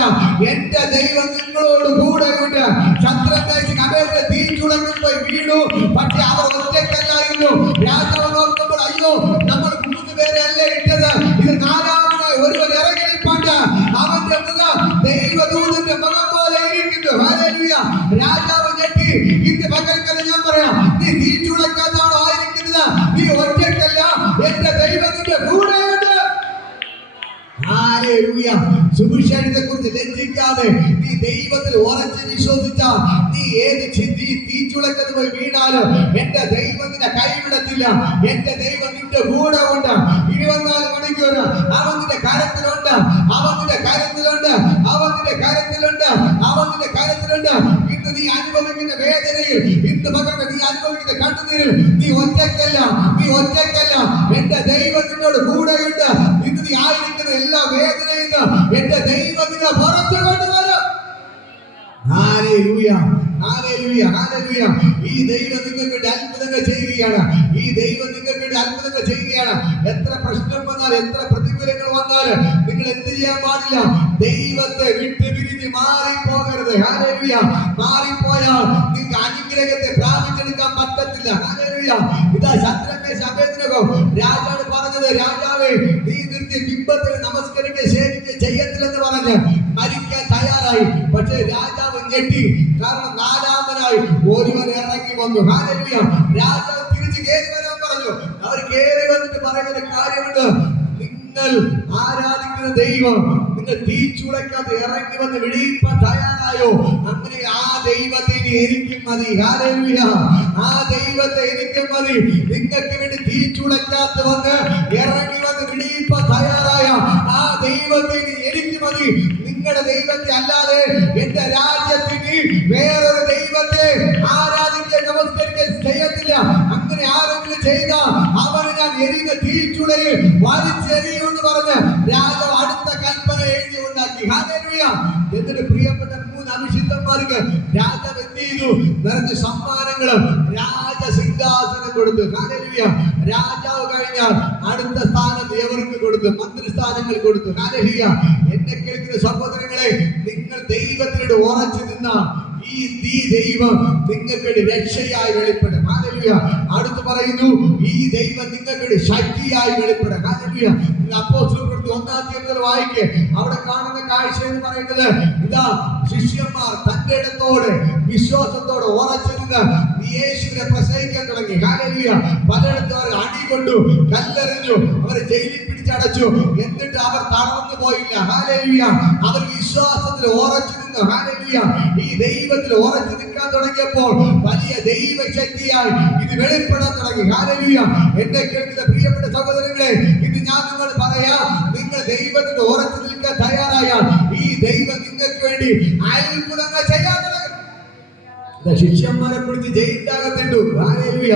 എന്റെ ദൈവം നിങ്ങളോട് കൂടെയുണ്ട്. ശത്രുക്കൾ തീച്ചുളങ്ങുമ്പോൾ വീണു, പക്ഷെ അവർ ഒറ്റക്കല്ലായിരുന്നു. രാജാവ് നോക്കുമ്പോൾ അയ്യോ, നമ്മൾ 3 പേരെ അല്ലേ ഇട്ടത്, ഇത് 4-ാമനായി ഒരുവൻ ഇറങ്ങി നിൽപ്പുണ്ട്. അവന്റെ മുഖം ദൈവദൂതന്റെ മുഖം പോലെ ഇരിക്കുന്നു. ഹല്ലേലൂയ. രാജാവ് ഞെട്ടി. ഇന്ന് പകൽക്കല്ല ഞാൻ പറയാം, നീ തീച്ചുളക്കാത്താണോ ആയിരിക്കുന്നത്, നീ ഒറ്റക്കല്ല, എന്റെ ദൈവത്തിന്റെ കൂടെയുണ്ട്. ഹല്ലേലൂയ. സുവിശേഷത്തെ കുറിച്ച് ലജ്ജിക്കാതെ നീ ദൈവത്തിൽ ഉറച്ച് വിശ്വസിച്ചാൽ നീ ഏത് തീച്ചുളക്കത്ത് പോയി വീണാലും എന്റെ ദൈവം നിന്നെ കൈവിടത്തില്ല. എന്റെ ദൈവം നിന്റെ കൂടെ ഉണ്ട്. 24 മണിക്കൂർ അവൻ നിന്റെ കരത്തിലുണ്ട്, അവൻ നിന്റെ കരത്തിലുണ്ട്, അവൻ നിന്റെ കരത്തിലുണ്ട്, അവൻ നിന്റെ കരത്തിലുണ്ട്. ഇന്ന് നീ അനുഭവിക്കുന്ന വേദനയിൽ, ഇന്ന് പകരം നീ അനുഭവിക്കുന്ന കണ്ണുനീരിൽ നീ ഒറ്റക്കല്ല, നീ ഒറ്റക്കല്ല, എന്റെ ദൈവം നിന്നോട് കൂടെയുണ്ട്. ഇന്ന് നീ ആയിരിക്കുന്ന എല്ലാ വേദനയിൽ എന്റെ ദൈവം നിന്നെ പുറത്തു കൊണ്ടുവരും. ഹല്ലേലൂയ, ഹല്ലേലൂയ, ഹല്ലേലൂയ. ഈ ദൈവം നിങ്ങൾക്ക് വേണ്ടി അത്ഭുതങ്ങൾ ചെയ്യുകയാണ്. ഈ ദൈവം നിങ്ങൾക്ക് വേണ്ടി അത്ഭുതങ്ങൾ ചെയ്യുകയാണ്. എത്ര പ്രശ്നം വന്നാലും, എത്ര പ്രതികൂലങ്ങൾ വന്നാലും നിങ്ങൾ എന്ത് ചെയ്യാൻ പാടില്ല, ദൈവത്തെ വിട്ട് പിരിഞ്ഞ് മാറിപ്പോകരുത്. ഹല്ലേലൂയ. മാറിപ്പോയാൽ നിങ്ങൾക്ക് അനുഗ്രഹത്തെ പ്രാപിച്ചെടുക്കാൻ പറ്റത്തില്ല. ഹല്ലേലൂയ. ഇതാ ശത്രുക്കൾ രാജാവ് പറഞ്ഞത്, രാജാവേ, നീ നിർത്തി ബിംബത്തിന് നമസ്കരിക്കുക സേവിക്കുക ചെയ്യത്തില്ലെന്ന് പറഞ്ഞ് മരിക്കാൻ തയ്യാറായി. പക്ഷേ രാജാവ് ഞെട്ടി. കാരണം 4-ാമനായി ഒരുവൻ ഇറങ്ങി വന്നു. ഹല്ലേലൂയ. രാജാവ് തിരിച്ച് കയറി വരാൻ പറഞ്ഞു. അവർ കയറി വന്നിട്ട് പറയുന്ന കാര്യമുണ്ട്, നിങ്ങൾ ആരാധിക്കുന്ന ദൈവം നിങ്ങൾ തീച്ചുളയ്ക്കാതെ ഇറങ്ങി വന്ന് വെടിയിപ്പാൻ തയ്യാറായോ, അങ്ങനെ ആ ദൈവത്തെ എനിക്ക് മതി. ഹല്ലേലൂയ. ആ ദൈവത്തെ എനിക്ക് മതി. നിങ്ങൾക്ക് വേണ്ടി തീച്ചുളയ്ക്കാത്ത വന്ന് ഇറങ്ങി വന്ന് വെടിയിപ്പാൻ തയ്യാറായ ആ ദൈവത്തെ എനിക്ക് മതി. നിങ്ങളുടെ ദൈവത്തെ അല്ലാതെ എന്റെ രാജ്യത്തിന് വേറൊരു ദൈവത്തെ ആരാധിക്കാൻ നമസ്കരിക്കാൻ ചെയ്യത്തില്ല. അങ്ങനെ ആരെങ്കിലും ചെയ്ത അവന് ഞാൻ എരിയുന്ന തീച്ചുളയിൽ വലിച്ചെറിയുമെന്ന് പറഞ്ഞ് രാജാവ് അടുത്ത കൽപ്പന എഴുതി ഉണ്ടാക്കി. ഹല്ലേലൂയ. എന്നിട്ട് പ്രിയപ്പെട്ട 3 അഭിഷിക്തന്മാർക്ക് രാജാവ് എന്ത് ചെയ്തു, നിറഞ്ഞ സമ്മാനങ്ങളും രാജസിംഹാസനം കൊടുത്തു. ഹല്ലേലൂയ. രാജാവ് കഴിഞ്ഞാൽ അടുത്ത സ്ഥാനം എവർക്ക് കൊടുത്തു, മന്ത്രിസ്ഥാനങ്ങൾ കൊടുത്തു. ഹല്ലേലൂയ. എന്നെ കേൾക്കുന്ന സഹോദരങ്ങളെ, നിങ്ങൾ ദൈവത്തിനോട് ഉറച്ചു നിന്ന ഈ ദൈവം നിങ്ങൾക്ക് രക്ഷയായി വെളിപ്പെടും. ഹല്ലേലൂയ. അടുത്ത് പറയുന്നു, ഈ ദൈവം നിങ്ങൾക്ക് ശക്തിയായി വെളിപ്പെടും. ഹല്ലേലൂയ. അപ്പോസ്തലപ്രവൃത്തി 1-ാം അധ്യായത്തിൽ വായിക്ക്, അവിടെ കാണുന്ന കാഴ്ച എന്ന് പറയുന്നത്, ഇതാ ശിഷ്യന്മാർ തന്റെ ഇടത്തോടെ വിശ്വാസത്തോടെ ഉറച്ചു നിന്ന് യേശുവിനെ പ്രസംഗിക്കാൻ തുടങ്ങി. ഹല്ലേലൂയ. പലയിടത്തും അവർ അടികൊണ്ടു, കല്ലെറിഞ്ഞു, അവരെ ജയിലിൽ പിടിച്ചടച്ചു. എന്നിട്ട് അവർ തളർന്നു പോയില്ല. ഹല്ലേലൂയ. അവർ വിശ്വാസത്തിൽ ഉറച്ചു നിന്നു. ഹല്ലേലൂയ. ഈ ദൈവത്തിൽ ഉറച്ചു നിൽക്കാൻ തുടങ്ങിയപ്പോൾ വലിയ ദൈവശക്തിയായി ഇത് വെളിപ്പെടാൻ തുടങ്ങി. ഹല്ലേലൂയ. എന്നെ കേൾക്കുന്ന പ്രിയപ്പെട്ട സഹോദരങ്ങളെ, ഇത് ഞാൻ നിങ്ങളോട് പറയാം, നിങ്ങൾ ദൈവത്തിൽ ഉറച്ചു നിൽക്കാൻ തയ്യാറായാൽ ഈ ദൈവം നിങ്ങൾക്ക് വേണ്ടി അത്ഭുതങ്ങൾ ചെയ്യാൻ തുടങ്ങും. ശിഷ്യന്മാരെ പിടിച്ച് ജയിലിനകത്തിട്ടു. ഹല്ലേലൂയ.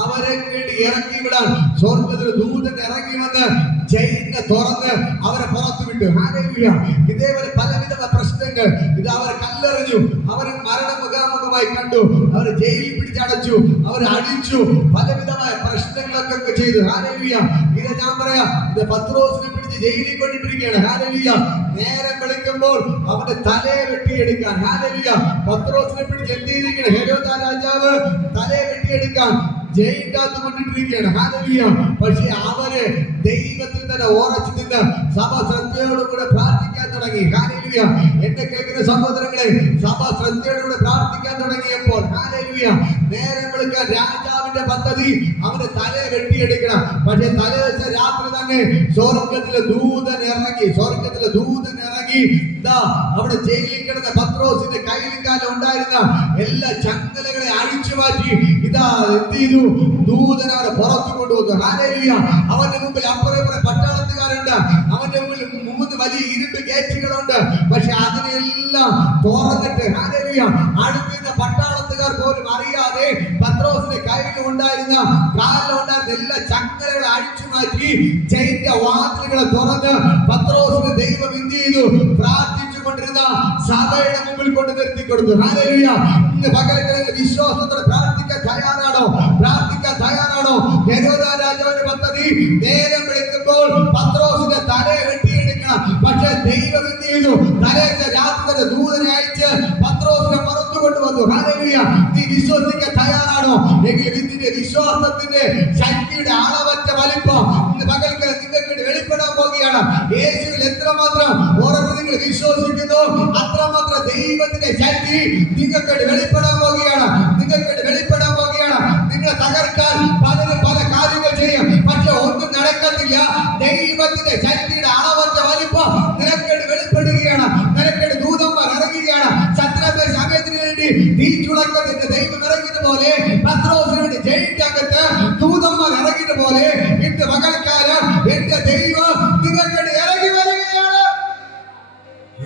അവരെ വേണ്ടി ഇറക്കി വിടാൻ സ്വർഗ്ഗത്തിൽ ദൂതൻ ഇറങ്ങി വന്ന് ജയിലിനെ തുറന്ന് അവരെ പുറത്തു വിട്ടു. ഹല്ലേലൂയ. ഇതേപോലെ പലവിധ പ്രശ്നങ്ങൾ, ഇത് അവർ കല്ലെറിഞ്ഞു, അവർ മരണമുഖാമുഖമായി കണ്ടു, അവർ ജയിലിൽ പിടിച്ചടച്ചു, അവർ അടിച്ചു, പലവിധമായ പ്രശ്നങ്ങളൊക്കെ ചെയ്തു. ഹല്ലേലൂയ. ഇത് ഞാൻ പറയാം, ഇത് പത്രോസിനെ പിടിച്ച് ജയിലിൽ കൊണ്ടിട്ടിരിക്കുകയാണ്. ഹല്ലേലൂയ. നേരം വിളിക്കുമ്പോൾ അവന്റെ തലയെ വെട്ടിയെടുക്കാൻ. ഹല്ലേലൂയ. പത്രോസിനെ പിടിച്ച് എന്തിരിക്കണം, ഹെരോദാ രാജാവ് തലയെ വെട്ടിയെടുക്കാൻ ജയിലിനകത്ത് കൊണ്ടിട്ടിരിക്കുകയാണ്. ഹല്ലേലൂയ. പക്ഷെ അവര് ദൈവത്തിൽ തന്നെ ഉറച്ചു നിന്ന് സഭ ശ്രദ്ധയോടുകൂടെ പ്രാർത്ഥിക്കാൻ തുടങ്ങി. ഹല്ലേലൂയ. എന്നെ കേൾക്കുന്ന സഹോദരങ്ങളെ, സഭ ശ്രദ്ധയോടുകൂടെ പ്രാർത്ഥിക്കാൻ തുടങ്ങിയപ്പോൾ, ഹല്ലേലൂയ, നേരം വിളിക്കാൻ രാജാവിന്റെ പദ്ധതി അവന്റെ തലയെ വെട്ടിയെടുക്കണം. പക്ഷെ തലേദിവസ രാത്രി തന്നെ സ്വർഗ്ഗത്തിലെ ദൂതൻ ഇറങ്ങി, സ്വർഗ്ഗത്തിലെ ദൂതൻ ഇറങ്ങി അവിടെ ജയിലിൽ കിടന്ന പത്രോസിന്റെ കയ്യിലും കാലം ഉണ്ടായിരുന്ന എല്ലാ ചങ്ങലകളെ അഴിച്ചു മാറ്റി. ഇതാ എന്ത് ചെയ്തു, ദൂതൻ അവരെ പുറത്തു കൊണ്ടുവന്നു. ഹല്ലേലൂയ. അവന്റെ മുമ്പിൽ അപ്പുറം പട്ടാളത്തുകാരുണ്ട്, അവന്റെ മുമ്പിൽ 3 വലിയ ഇരുമ്പ് ഗേറ്റുകളുണ്ട്. പക്ഷെ അതിനെല്ലാം തുറന്നിട്ട്, ഹല്ലേലൂയ, അടുത്തിരുന്ന പട്ടാളത്തുകാർ പോലും അറിയാതെ പത്രോസിന്റെ കയ്യിൽ ഉണ്ടായിരുന്ന കാലിലുണ്ടായിരുന്ന എല്ലാ ചങ്ങലകളെ അഴിച്ചു മാറ്റി ജയിലിന്റെ വാതിലുകളെ തുറന്ന് പത്രോസിന് ദൈവം എന്ത് ചെയ്തു, പ്രാർത്ഥിച്ചുകൊണ്ടിരുന്ന സഭയുടെ മുമ്പിൽ കൊണ്ട് നിർത്തി കൊടുത്തു. ഹല്ലേലൂയ. ഇന്ന് പകൽക്കാലം വിശ്വാസത്തോടെ പ്രാർത്ഥിക്കാൻ തയ്യാറാണോ? ദൈവം എന്ത് ചെയ്തു? തലേദിവസം രാത്രി തന്നെ ദൂതനെ അയച്ച് പത്രോസിനെ പുറത്തു കൊണ്ടുവന്നു. ഹല്ലേലൂയ. നീ വിശ്വസിക്കാൻ തയ്യാറാണോ? എങ്കിൽ ഇതിന്റെ വിശ്വാസത്തിന്റെ ശക്തിയുടെ അളവറ്റ വലിപ്പം ഇന്ന് പകൽക്കാലം നിങ്ങൾക്ക് വെളിപ്പെടാൻ പോകുകയാണ്. യേശുവിൽ എത്രമാത്രം ഉറപ്പ് നിങ്ങൾ വിശ്വസിക്കുന്നു, അത്രമാത്രം ദൈവത്തിന്റെ ശക്തി നിങ്ങൾക്ക് വെളിപ്പെടാൻ പോകുകയാണ്. നിങ്ങൾക്ക് വെളിപ്പെടാൻ പോകുകയാണ്. നിങ്ങളെ തകർക്കാൻ പലരും പല കാര്യങ്ങൾ ചെയ്യും, പക്ഷെ ഒന്നും നടക്കത്തില്ല. ദൈവത്തിന്റെ ശക്തിയുടെ അളവറ്റ വലിപ്പം നിനക്ക് വെളിപ്പെടുകയാണ്. നിനക്ക് ദൂതന്മാർ ഇറങ്ങുകയാണ്. ശത്രുവിന്റെ സമയത്തിന് വേണ്ടി തീച്ചുളക്കത്തിന്റെ ദൈവം ഇറങ്ങിയത് പോലെ, പത്രോസിന് വേണ്ടി ജയിക്കകത്ത് ദൂതന്മാർ ഇറങ്ങിയത് പോലെ ഇന്ന് പകൽക്കാലം എന്റെ ദൈവം നിങ്ങൾക്ക് ഇറങ്ങി വരികയാണ്.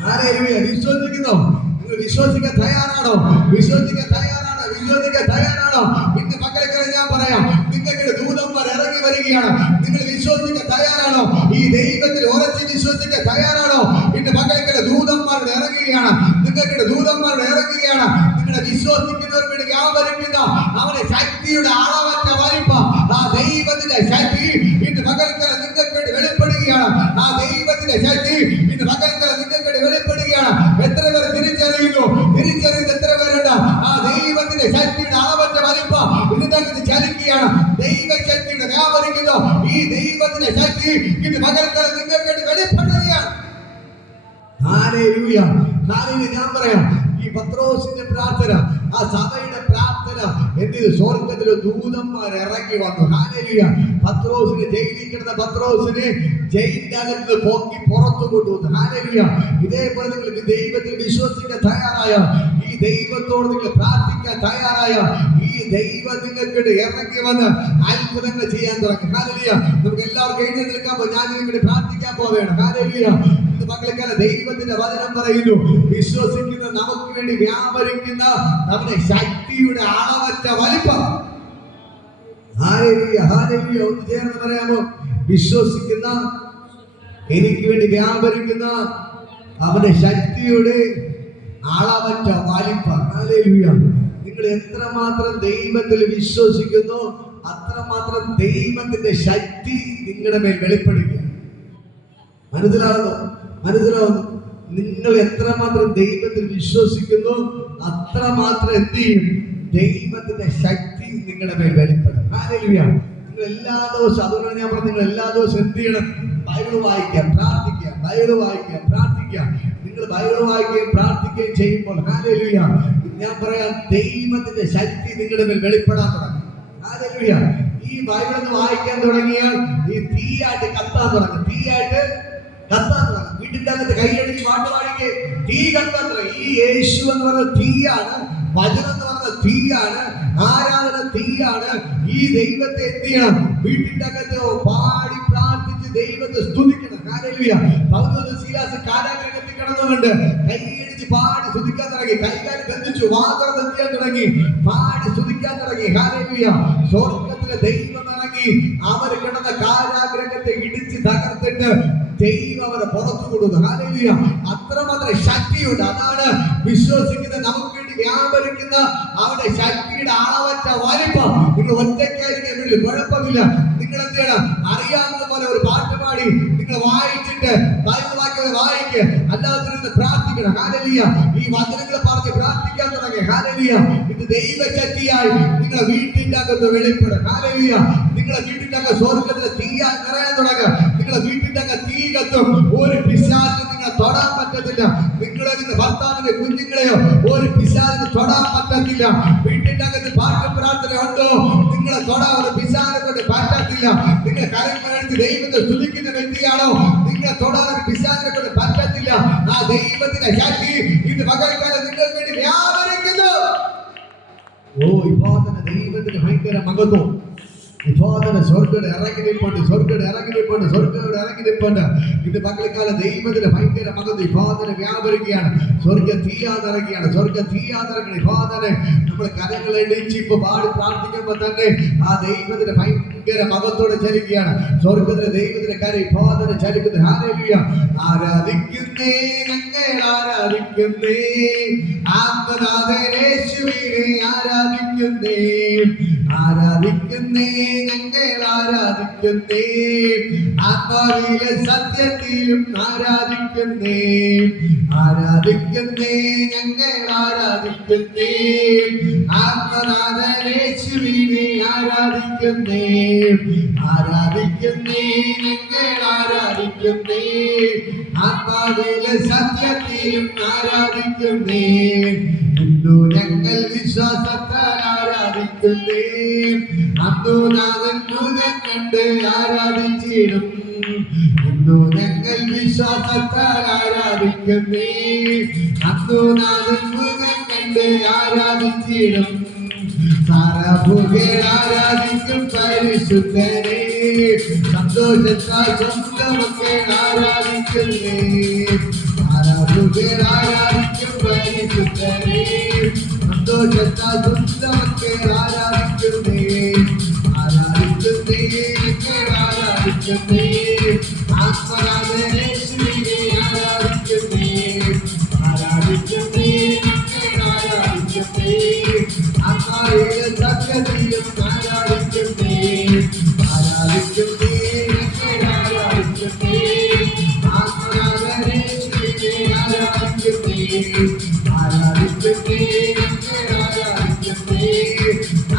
ഹല്ലേലൂയ. വിശ്വസിക്കുന്നു? നിങ്ങൾ വിശ്വസിക്കാൻ തയ്യാറാണോ? വിശ്വസിക്കാൻ തയ്യാറാണോ? വിശ്വസിക്കാൻ തയ്യാറാണോ? ഇന്ന് പകൽക്കാലം ഞാൻ പറയാം, നിങ്ങൾക്ക് ദൂതന്മാർ ഇറങ്ങി വരികയാണ്. നിങ്ങൾ വിശ്വസിക്കാൻ തയ്യാറാണോ? ഈ ദൈവത്തിൽ ഉറച്ച് വിശ്വസിക്കാൻ തയ്യാറാണോ? ഇന്ന് പകൽക്കാലം ദൂതന്മാർ ഇറങ്ങുകയാണ്. നിങ്ങൾക്ക് ദൂതന്മാർ ഇറങ്ങുകയാണ്. നിങ്ങളെ വിശ്വസിക്കുന്നവർക്ക് വേണ്ടി വ്യാപരിക്കുന്ന അവന്റെ ശക്തിയുടെ അളവറ്റ വലിപ്പം, ആ ദൈവത്തിന്റെ ശക്തി ഇന്ന് പകൽക്കാലം നിങ്ങൾക്ക് വേണ്ടി വെളിപ്പെടുകയാണ്. ആ ദൈവത്തിന്റെ ശക്തി ഇന്ന് പകൽക്കാലം നിങ്ങൾക്ക് വേണ്ടി വെളിപ്പെടുകയാണ്. എത്ര പേർ തിരിച്ചറിയുന്നു? തിരിച്ചറിയുന്ന എത്ര പേരുണ്ട്? ആ ദൈവത്തിന്റെ ശക്തിയുടെ അളവറ്റ വലിപ്പം ഇതിനകത്ത് ചലിക്കുകയാണ്. ദൈവശക്തിയുടെ വ്യാപരിക്കുന്നു. ഈ ദൈവത്തിന്റെ ശക്തി ഇന്ന് പകൽക്കാലം നിങ്ങൾക്ക് വേണ്ടി വെളിപ്പെടുകയാണ്. ഹല്ലേലൂയ. ഹല്ലേലൂയ. ഞാൻ പറയാം, ഈ പത്രോസിന്റെ പ്രാർത്ഥന, ആ സഭയുടെ പ്രാർത്ഥന എന്ത് ചെയ്തു? സ്വർഗ്ഗത്തിൽ ദൂതന്മാർ ഇറങ്ങി വന്നു. ഹല്ലേലൂയ. പത്രോസിനെ ജയിലിൽ കിടന്ന പത്രോസിനെ ജയിലിന്റെ അകത്ത് പൊക്കി പുറത്തു കൊണ്ടുവന്നു. ഹല്ലേലൂയ. ഇതേപോലെ നിങ്ങൾ ദൈവത്തിൽ വിശ്വസിക്കാൻ തയ്യാറായ, ഈ ദൈവത്തോട് നിങ്ങൾ പ്രാർത്ഥിക്കാൻ തയ്യാറായ, ഈ ദൈവം നിങ്ങൾക്ക് ഇറങ്ങി വന്ന് അത്ഭുതങ്ങൾ ചെയ്യാൻ തുടങ്ങി. ഹല്ലേലൂയ. നമുക്ക് എല്ലാവർക്കും എഴുതി നിൽക്കാൻ പോ. ഞാൻ നിങ്ങൾക്ക് പ്രാർത്ഥിക്കാൻ പോവുകയാണ്. ഹല്ലേലൂയ. ഇന്ന് മക്കളെക്കാലം ദൈവത്തിന്റെ വചനം പറയുന്നു, വിശ്വസിക്കുന്ന നമുക്ക് വേണ്ടി വ്യാപരിക്കുന്ന നമ്മുടെ ശക്തിയുടെ അളവറ്റ വലിപ്പം. ഹല്ലേലൂയ. ഹല്ലേലൂയ. ഒന്ന് ചേർന്ന് പറയാമോ? വിശ്വസിക്കുന്ന എനിക്ക് വേണ്ടി വ്യാപരിക്കുന്ന അവന്റെ ശക്തിയുടെ അളവറ്റ വലിപ്പം. ഹല്ലേലൂയ. നിങ്ങൾ എത്രമാത്രം ദൈവത്തിൽ വിശ്വസിക്കുന്നു, അത്രമാത്രം ദൈവത്തിന്റെ ശക്തി നിങ്ങളുടെ മേൽ വെളിപ്പെടുക. മനസ്സിലാവുന്നു? മനസ്സിലാവുന്നു? നിങ്ങൾ എത്രമാത്രം ദൈവത്തിൽ വിശ്വസിക്കുന്നു, അത്രമാത്രം എന്ത് ചെയ്യും? ദൈവത്തിന്റെ ശക്തി നിങ്ങളുടെ മേൽ വെളിപ്പെടും. ഹല്ലേലൂയ. നിങ്ങൾ എല്ലാ ദിവസവും, അതുകൊണ്ട് ഞാൻ പറഞ്ഞു, നിങ്ങൾ എല്ലാ ദിവസവും എന്ത് ചെയ്യണം? ബൈബിൾ വായിക്കാം, പ്രാർത്ഥിക്കാം. ബൈബിൾ വായിക്കാം, പ്രാർത്ഥിക്കാം. നിങ്ങൾ ബൈബിൾ വായിക്കുകയും പ്രാർത്ഥിക്കുകയും ചെയ്യുമ്പോൾ, ഹല്ലേലൂയ, ഞാൻ പറയാം, ദൈവത്തിന്റെ ശക്തി നിങ്ങളുടെ മേൽ വെളിപ്പെടാൻ തുടങ്ങും. ഹല്ലേലൂയ. ഈ ബൈബിൾ ഒന്ന് വായിക്കാൻ തുടങ്ങിയാൽ ഈ തീയായിട്ട് കത്താൻ തുടങ്ങും. തീയായിട്ട് കത്താൻ തുടങ്ങും. വീട്ടിന്റെ അകത്ത് കൈയടിച്ച് പാട്ട് പാടിക്ക്, തീ കത്താൻ തുടങ്ങും. ഈ യേശു എന്ന് പറയുന്ന തീയാണ്, വചനം എന്ന് പറയുന്ന തീയാണ്, ആരാധന തീയാണ്. ഈ ദൈവത്തെ എന്ത് ചെയ്യണം? വീട്ടിന്റെ അകത്ത് പാടി പ്രാർത്ഥിച്ച് ദൈവത്തെ സ്തുതിക്കണം. ഹല്ലേലൂയ. പൗലോസ് ശീലാസ് കാരാഗൃഹത്തിൽ കിടന്നുകൊണ്ട് കൈയടിച്ച് പാടി സ്തുതിക്കാൻ തുടങ്ങി. കൈകാലം ബന്ധിച്ചു, വാതം ചെയ്യാൻ തുടങ്ങി, പാടി സ്തുതിക്കാൻ തുടങ്ങി. ഹല്ലേലൂയ. സ്വർഗ്ഗത്തിലെ ദൈവം ഇറങ്ങി അവർ കിടന്ന കാരാഗ്രഹത്തെ ഇടിച്ച് തകർത്തിട്ട് ദൈവം അവരെ പുറത്തു കൊടുത്തു. ഹല്ലേലൂയ. അത്രമാത്രം ശക്തിയുണ്ട്. അതാണ് വിശ്വസിക്കുന്ന നമുക്ക് വേണ്ടി വ്യാപരിക്കുന്ന അവരുടെ ശക്തിയുടെ അളവറ്റ വലിപ്പം. നിങ്ങൾ ഒറ്റയ്ക്കായിരിക്കും, കുഴപ്പമില്ല. നിങ്ങൾ എന്ത് ചെയ്യണം? അറിയാവുന്ന പോലെ ഒരു പാട്ട് പാടി നിങ്ങൾ വായിച്ചിട്ട് ബൈബിൾ വാക്യം വായിക്കുക, അല്ലാതെ പ്രാർത്ഥിക്കണം. ഹല്ലേലൂയ. ഈ വചനങ്ങൾ പറഞ്ഞ് പ്രാർത്ഥിക്കാൻ തുടങ്ങി. ഹല്ലേലൂയ. ഇത് ദൈവശക്തിയായി നിങ്ങളെ വീട്ടിന്റെ അകത്ത് വെളിപ്പെടും. ഹല്ലേലൂയ. നിങ്ങളെ വീട്ടിന്റെ അകത്ത് സ്വർഗ്ഗത്തിലെ തീയായി നിറയാൻ തുടങ്ങുക. നിങ്ങളെ വീട്ടിന്റെ അകത്ത് തീ കത്തും. ഒരു പിശാചിന് നിങ്ങളെ തൊടാൻ പറ്റത്തില്ല. നിങ്ങളുടെ ഭർത്താവിന്റെ കുഞ്ഞുങ്ങളെയോ ഒരു പിശാചിന് തൊടാൻ പറ്റത്തില്ല. വീട്ടിന്റെ അകത്ത് പാട്ട് പ്രാർത്ഥന ഉണ്ടോ? നിങ്ങളെ തൊടാൻ ഒരു പിശാചിനെ കൊണ്ട് പറ്റത്തില്ല. നിങ്ങൾ കരങ്ങളെടുത്ത് ദൈവത്തെ സ്തുതിക്കുന്ന വ്യക്തിയാണോ? നിങ്ങളെ തൊടാൻ ഒരു പിശാചിനെ കൊണ്ട് പറ്റത്തില്ല. ആ ദൈവത്തിന്റെ ശക്തി ഇന്ന് പകൽക്കാലം നിങ്ങൾക്ക് വേണ്ടി വ്യാപരിക്കുന്നു. ഓ, ഇപ്പോൾ തന്നെ ദൈവത്തിന് ഭയങ്കര മഹത്വം. ഇപ്പോൾ തന്നെ സ്വർഗ്ഗം ഇറങ്ങി നിൽപ്പുണ്ട്, സ്വർഗ്ഗം ഇറങ്ങി നിൽപ്പുണ്ട്, സ്വർഗ്ഗം ഇറങ്ങി നിൽപ്പുണ്ട്. ഇത് പകൽക്കാലം ദൈവത്തിന് ഭയങ്കര മഹത്വം ഇപ്പോൾ തന്നെ വ്യാപരിക്കുകയാണ്. സ്വർഗ്ഗം തീയാതിറങ്ങിയാണ്, സ്വർഗ്ഗം തീയാതിറങ്ങി. ഇപ്പോൾ തന്നെ നമ്മൾ കരങ്ങൾ എണീച്ച് ഇപ്പൊ പാടി പ്രാർത്ഥിക്കുമ്പോൾ തന്നെ ആ ദൈവത്തിന് ഭയങ്കര മഹത്വത്തോടെ ചലിക്കുകയാണ്. സ്വർഗ്ഗത്തിലെ ദൈവത്തിന്റെ കര ഇപ്പോൾ തന്നെ ചലിക്കുന്നത്. ഹല്ലേലൂയ. ആരാധിക്കുന്നേ, ഞങ്ങൾ ആരാധിക്കുന്നേ, ആത്മനാഥൻ യേശുവിനെ ആരാധിക്കുന്നേ, ആരാധിക്കുന്നേ ഞങ്ങൾ ആരാധിക്കുന്നേ ആത്മാവിലെ സത്യത്തിലും ആരാധിക്കുന്നേ ആരാധിക്കുന്നേ ഞങ്ങൾ ആരാധിക്കുന്നേ ആത്മനാഥനേശുവിനെ ആരാധിക്കുന്നേ ആരാധിക്കുന്നേ ഞങ്ങൾ ആരാധിക്കുന്നേ ആത്മാവിലെ സത്യത്തിലും ആരാധിക്കുന്നേ ഇന്നു ഞങ്ങൾ വിശ്വാസത്താൽ ആരാധിക്കുന്നേ അബ്ദുനാഥൻ മുഖം കണ്ട് ആരാധിച്ചിടും ഇന്നു ഞങ്ങൾ വിശ്വാസത്താൽ ആരാധിക്കുന്നേ അബ്ദുനാഥൻ മുഖം കണ്ട് ആരാധിച്ചിടും സാരാഭൂമികൾ ആരാധിക്കും പരിശുദ്ധനെ സന്തോഷത്താൽ സ്വന്തം മക്കൾ ആരാധിക്കുന്നേ സാരാഭൂമികൾ ആരാധിക്കും പരിശുദ്ധനെ സന്തോഷത്താൽ സ്വന്തം മക്കൾ ആരാധിക്കുന്നേ ആരാധിക്കുന്നേ ഞങ്ങൾ ആരാധിക്കുന്നേ ആത്മനാഥനേശുവിനെ ആരാധിക്കുന്നേ ആരാധിക്കുന്നേ ഞങ്ങൾ ആരാധിക്കുന്നേ ആത്മാവിലെ സത്യത്തിലും ആരാധിക്കുന്നേ ആരാധിക്കുന്നേ ഞങ്ങൾ ആരാധിക്കുന്നേ ആത്മനാഥനേശുവിനെ ആരാധിക്കുന്നേ ആരാധിക്കുന്നേ ഞങ്ങൾ ആരാധിക്കുന്നേ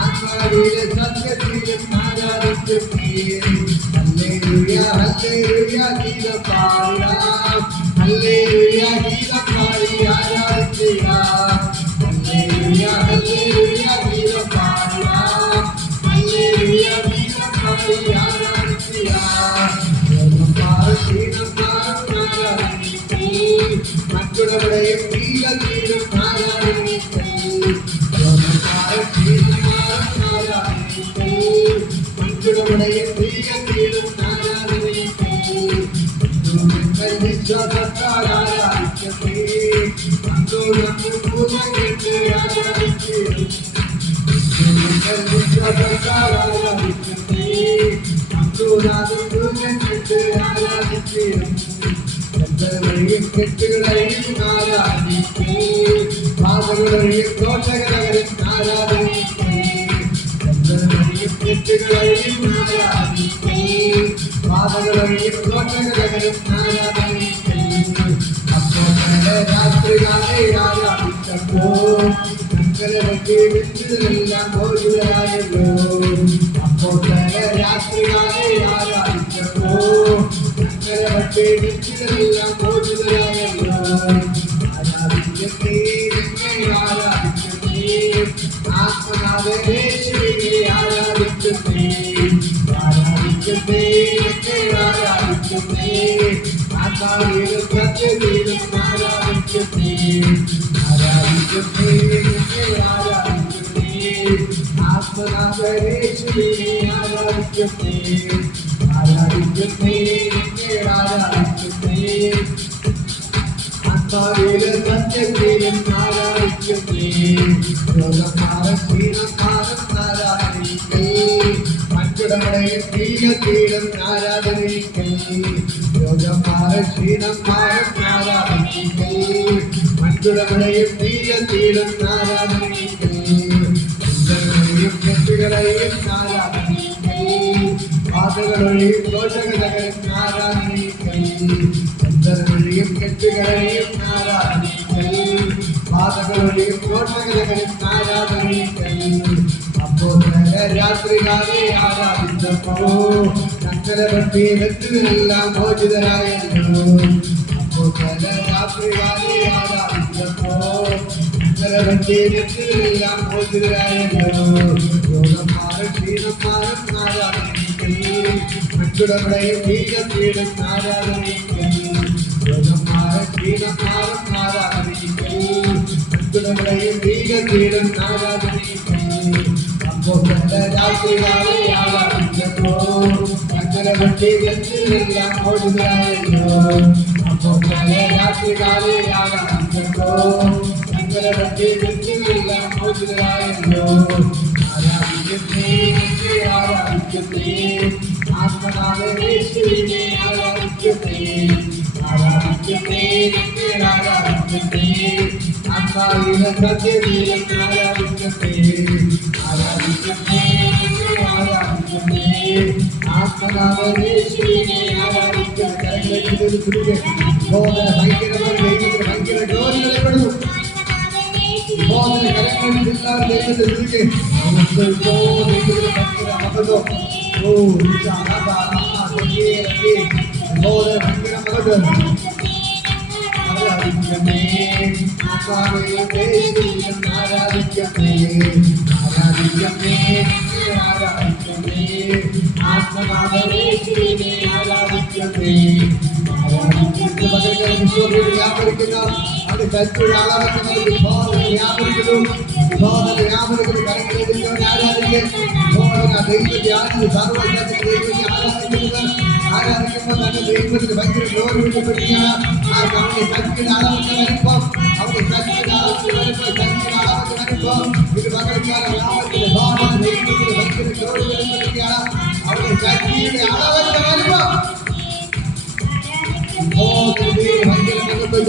ആത്മാവിലെ സത്യത്തിലും ആരാധിക്കുന്നേ ഹല്ലേലൂയ ഹല്ലേലൂയ ഗീതം പാടാം ഹല്ലേലൂയ ഗീതം പാടി ആരാധിക്കാം ഹല്ലേലൂയ ഹല്ലേലൂയ ഗീതം പാടാം ഹല്ലേലൂയ ഗീതം പാടി ആരാധിക്കാം ഗീതം ആരാധിക്കേ മറ്റുള്ളവരെയും ഗീതം ആരാധിക്കേ മറ്റുള്ളവരെയും ഗീതം ആരാധിക്കേ വിശ്വാസത്താൽ ആരാധിക്കേ കെട്ടുകളെയും ആരാധിക്കേ പാതകളെയും കോട്ടകളെയും ആരാധിക്കേ കെട്ടുകളെയും ആരാധിക്കേ പാതകളെയും കോട്ടകളെയും ആരാധിക്കേ അപ്പോൾ രാത്രികാലെ ആരാധിച്ചപ്പോ ഞങ്ങളെ പറ്റി വെച്ചതെല്ലാം ബോധിതരായല്ലോ അപ്പോൾ രാത്രികാലെ ആരാധിച്ചപ്പോ ഞങ്ങളെ പറ്റി വെച്ചതെല്ലാം ബോധിതരായല്ലോ ആരാധിക്കട്ടെ ഞങ്ങൾ ആരാധിക്കട്ടെ ആത്മനാഥനേശുവിനെ ആരാധിക്കട്ടെ ആരാധിക്കട്ടെ ഞങ്ങൾ ആരാധിക്കട്ടെ ആത്മാവിലും സത്യത്തിലും ആരാധിക്കട്ടെ ആരാധിക്കട്ടെ ഞങ്ങൾ ആരാധിക്കട്ടെ ആത്മനാഥനേശുവിനെ ആരാധിക്കട്ടെ ആരാധിക്കട്ടെ ഞങ്ങൾ ആരാധിക്കട്ടെ ആത്മാവിലെ സത്യത്തിലും ആരാധിക്കട്ടെ രോഗമാരം ക്ഷീണമാരം ആരാധിക്കേ മറ്റുടമടയിൽ പ്രിയത്തിലും ആരാധനയ്ക്കേ രോഗമാരം ക്ഷീണമാരം ആരാധിക്കേ മറ്റുടമടയിൽ പ്രിയത്തിലും ആരാധനയ്ക്കേ യും കെട്ടുകളെയും ആരാധനയ്ക്കേ പാതകളെയും ദോഷകളെയും ആരാധനയ്ക്കേ യും കെട്ടുകളെയും ആരാധനയ്ക്കേ പാതകളെയും ദോഷകളെയും ആരാധനയ്ക്കേ അപ്പോൾ രാത്രികാലെ ആരാധിച്ചപ്പോ ഞങ്ങളെ പറ്റി വ്യക്തികളെല്ലാം മോചിതരായല്ലോ അപ്പോൾ രാത്രികാലെ ആരാധിച്ചപ്പോ ഞങ്ങളെ പറ്റി വ്യക്തികളെല്ലാം മോചിതരായല്ലോ രോഗമാരും ക്ഷീണമാരും ആരാധനയ്ക്കേ മറ്റുള്ളവരെയും ബീജത്തിലും ആരാധനയ്ക്കേ രോഗമാരും ക്ഷീണമാരും ആരാധനയ്ക്കേ മറ്റുള്ളവരെയും ബീജത്തിലും ആരാധനയ്ക്കേ അപ്പോൾ രാത്രികാലെ ആരാധിച്ചപ്പോ ഞങ്ങളെ പറ്റി വ്യക്തികളെല്ലാം മോചിതരായല്ലോ അപ്പോൾ രാത്രികാലെ ആരാധിച്ചപ്പോ ഞങ്ങളെ പറ്റി വ്യക്തികളെല്ലാം മോചിതരായല്ലോ ആരാധിക്കട്ടെ ആരാധിക്കട്ടെ ആത്മനാഥനേശുവിനെ ആരാധിക്കട്ടെ ആരാധിക്കട്ടെ ആരാധിക്കട്ടെ ആത്മാവിലെ സത്യത്തിലും ആരാധിക്കട്ടെ ആരാധിക്കട്ടെ ആത്മാവേ യേശുവിനെ ആരാധിക്കുക. കരങ്ങളെടുത്ത് തുടിക്കുക. ബോധന ഭയങ്കരമായ ദൈവത്തിന് ഭയങ്കര ജോലി വെളിപ്പെടുന്നു. ബോധന കരങ്ങളിൽ എല്ലാവരും ദൈവത്തെ തുടിക്കുക. ദൈവത്തിന് ഭയങ്കര മകതോ. ഓ ബോധന ഭയങ്കര മകതോ. ആരാധിക്കണേ ആത്മാവേ യേശുവിനെ ആരാധിക്കണേ ആരാധിക്കണേ ആരാധിക്കണേ ആത്മാവേ യേശുവിനെ ആരാധിക്കണേ ആരാധിക്കുന്ന വ്യാപരിക്കുന്ന അവിടെ കൽപ്പുള്ള ആളാകുന്ന ബോധന വ്യാപരിക്കുന്നു. ബോധന വ്യാപരിക്കുന്ന കരങ്ങളെടുത്തവനെ ആരാധിക്കുക. ബോധന ദൈവത്തെ ആരാധി സർവ്വജ്ഞാന ദൈവത്തെ ആരാധിക്കുന്നത് ആരാധിക്കുമ്പോൾ തന്നെ ദൈവത്തിന് ഭയങ്കര ഗ്ലോറി വിടപ്പെടുകയാണ്. ആ അവന്റെ ശക്തിയുടെ അളവൊക്കെ വരുമ്പോൾ അവന്റെ ശക്തിയുടെ അളവൊക്കെ വരുമ്പോൾ ശക്തിയുടെ അളവൊക്കെ വരുമ്പോൾ ഇത് പകർക്കാല വ്യാപത്തിന്റെ ബോധന ദൈവത്തിന് ഭയങ്കര ഗ്ലോറി വിടപ്പെടുകയാണ്. അവന്റെ ശക്തിയുടെ അളവൊക്കെ വരുമ്പോൾ ഭയങ്കര മകത്വം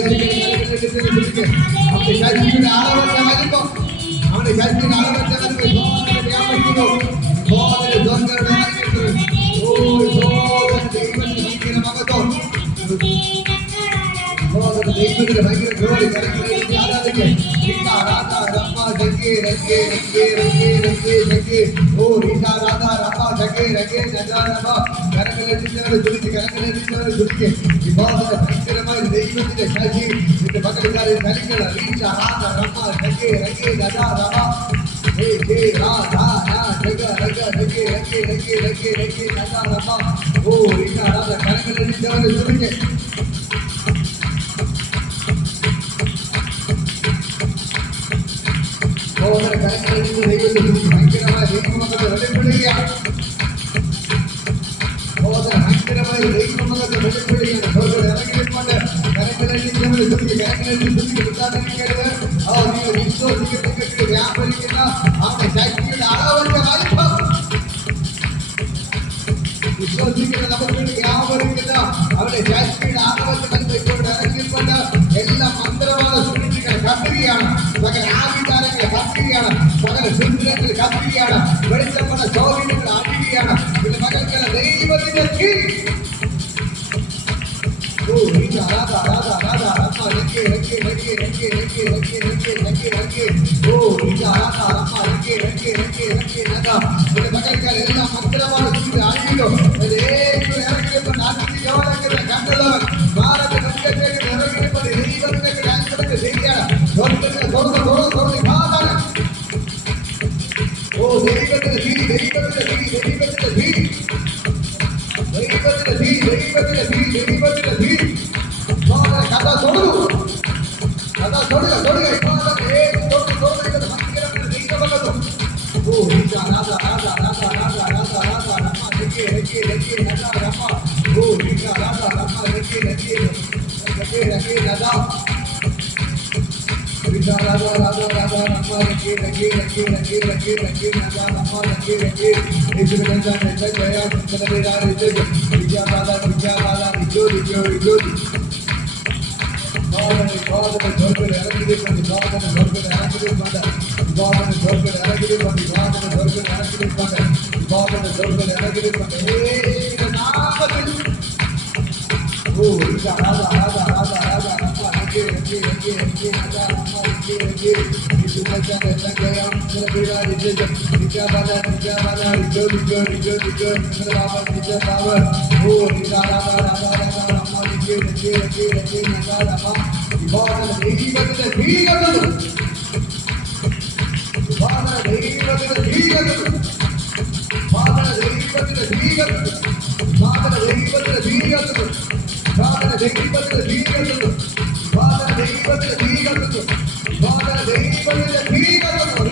അവന്റെ ശക്തിയുടെ അളവൊക്കെ വരുമ്പോൾ അവന്റെ ശക്തിയുടെ അളവൊക്കെ വരുമ്പോൾ ബോധന വ്യാപിക്കുന്നു. ബോധന ദുർഗയുടെ ദൈവത്തിന് മകത്വം ദൈവത്തിന് ഭയങ്കര ജോലി കരങ്ങളെ ആരാധിക്കുക. ഭയങ്കരമായ ദൈവത്തിന്റെ ശൈലി എന്റെ പകരക്കാരെ നൽകണം. ഭയങ്കരമായ ദൈവമകത്തെ വെളിപ്പെടുകയാണ്. ഭയങ്കരമായ ദൈവമകത്തെ വെളിപ്പെടുകയാണ്. ഇറങ്ങിക്കൊണ്ട് വിശ്വസിക്കപ്പെട്ട വ്യാപരിക്കുന്ന അവന്റെ ശക്തിയുടെ അളവന്റെ വലിപ്പം വിശ്വസിക്കുന്ന നമുക്ക് വ്യാപരിക്കുന്ന അവന്റെ ശക്തിയുടെ അളവന്റെ വലിപ്പം ഇറങ്ങിക്കൊണ്ട് എല്ലാ മന്ത്രവാദ സുരക്ഷികളെ കത്തുകയാണ്. സകല ആവിചാരങ്ങളെ കത്തുകയാണ്. സകല സുന്ദരങ്ങളെ കത്തുകയാണ്. വെളിച്ചപ്പെട്ട ചോദ്യങ്ങൾ അടിക്കുകയാണ്. പിന്നെ മകൾക്കല ദൈവത്തിന്റെ എല്ലാം മന്ത്രമാണ് അഴിയോ ഇറങ്ങിയപ്പോൾ കണ്ടവൻ ഭാരത ഇറങ്ങിയപ്പോൾ ദൈവത്തിന്റെ ശരിയാണ്. ഓ ദൈവത്തിന്റെ തീ ദൈവത്തിന്റെ തീ ദൈവത്തിന്റെ തീ ദൈവത്തിന്റെ തീ ദൈവത്തിന്റെ തീ ദൈവത്തിന്റെ തീ കഥ തൊടുക കഥ തൊടുക തൊടുക ദൈവമകത്വം. ഓ രാധ രാധ രാധ രാധ രാധ രാധ രമ രക്കി രക്കി രക്കി രാധ രമ. ഓ രാധ രമ രക്കി രക്കി രക്കി രക്കി രാധ രാധ രാധ രാധ രമ രക്കി രക്കി രക്കി രക്കി രക്കി രക്കി രാധ രമ രക്കി രക്കി യേശുവിന്റെ Jaya സുന്ദരവീര വിജയബാല വിജയബാല Vijo Vijo Vijo God Dorkar Arakiri God Dorkar Arakiri God Dorkar Arakiri God Dorkar Arakiri God Dorkar Arakiri Hey Namatil Oh Isha Raja Raja Raja Raja Rama Rake Rake Rake Rake Raja Rama Rake Rake Ishumacha Jagaya Sarabira Rijja Rijabala Rijabala Rijjo Rijjo Rijjo Rijjo Baba Rijja Baba Oh Isha Raja Raja Raja Rama Rake Rake Rake Rake Raja Rama ദൈവത്തിന്റെ ഭീകരത ദൈവത്തിന്റെ ഭീകരത ദൈവത്തിന്റെ ഭീകരത ദൈവത്തിന്റെ ഭീകരത ദൈവത്തിന്റെ ഭീകരത ദൈവത്തിന്റെ ഭീകരത ദൈവത്തിന്റെ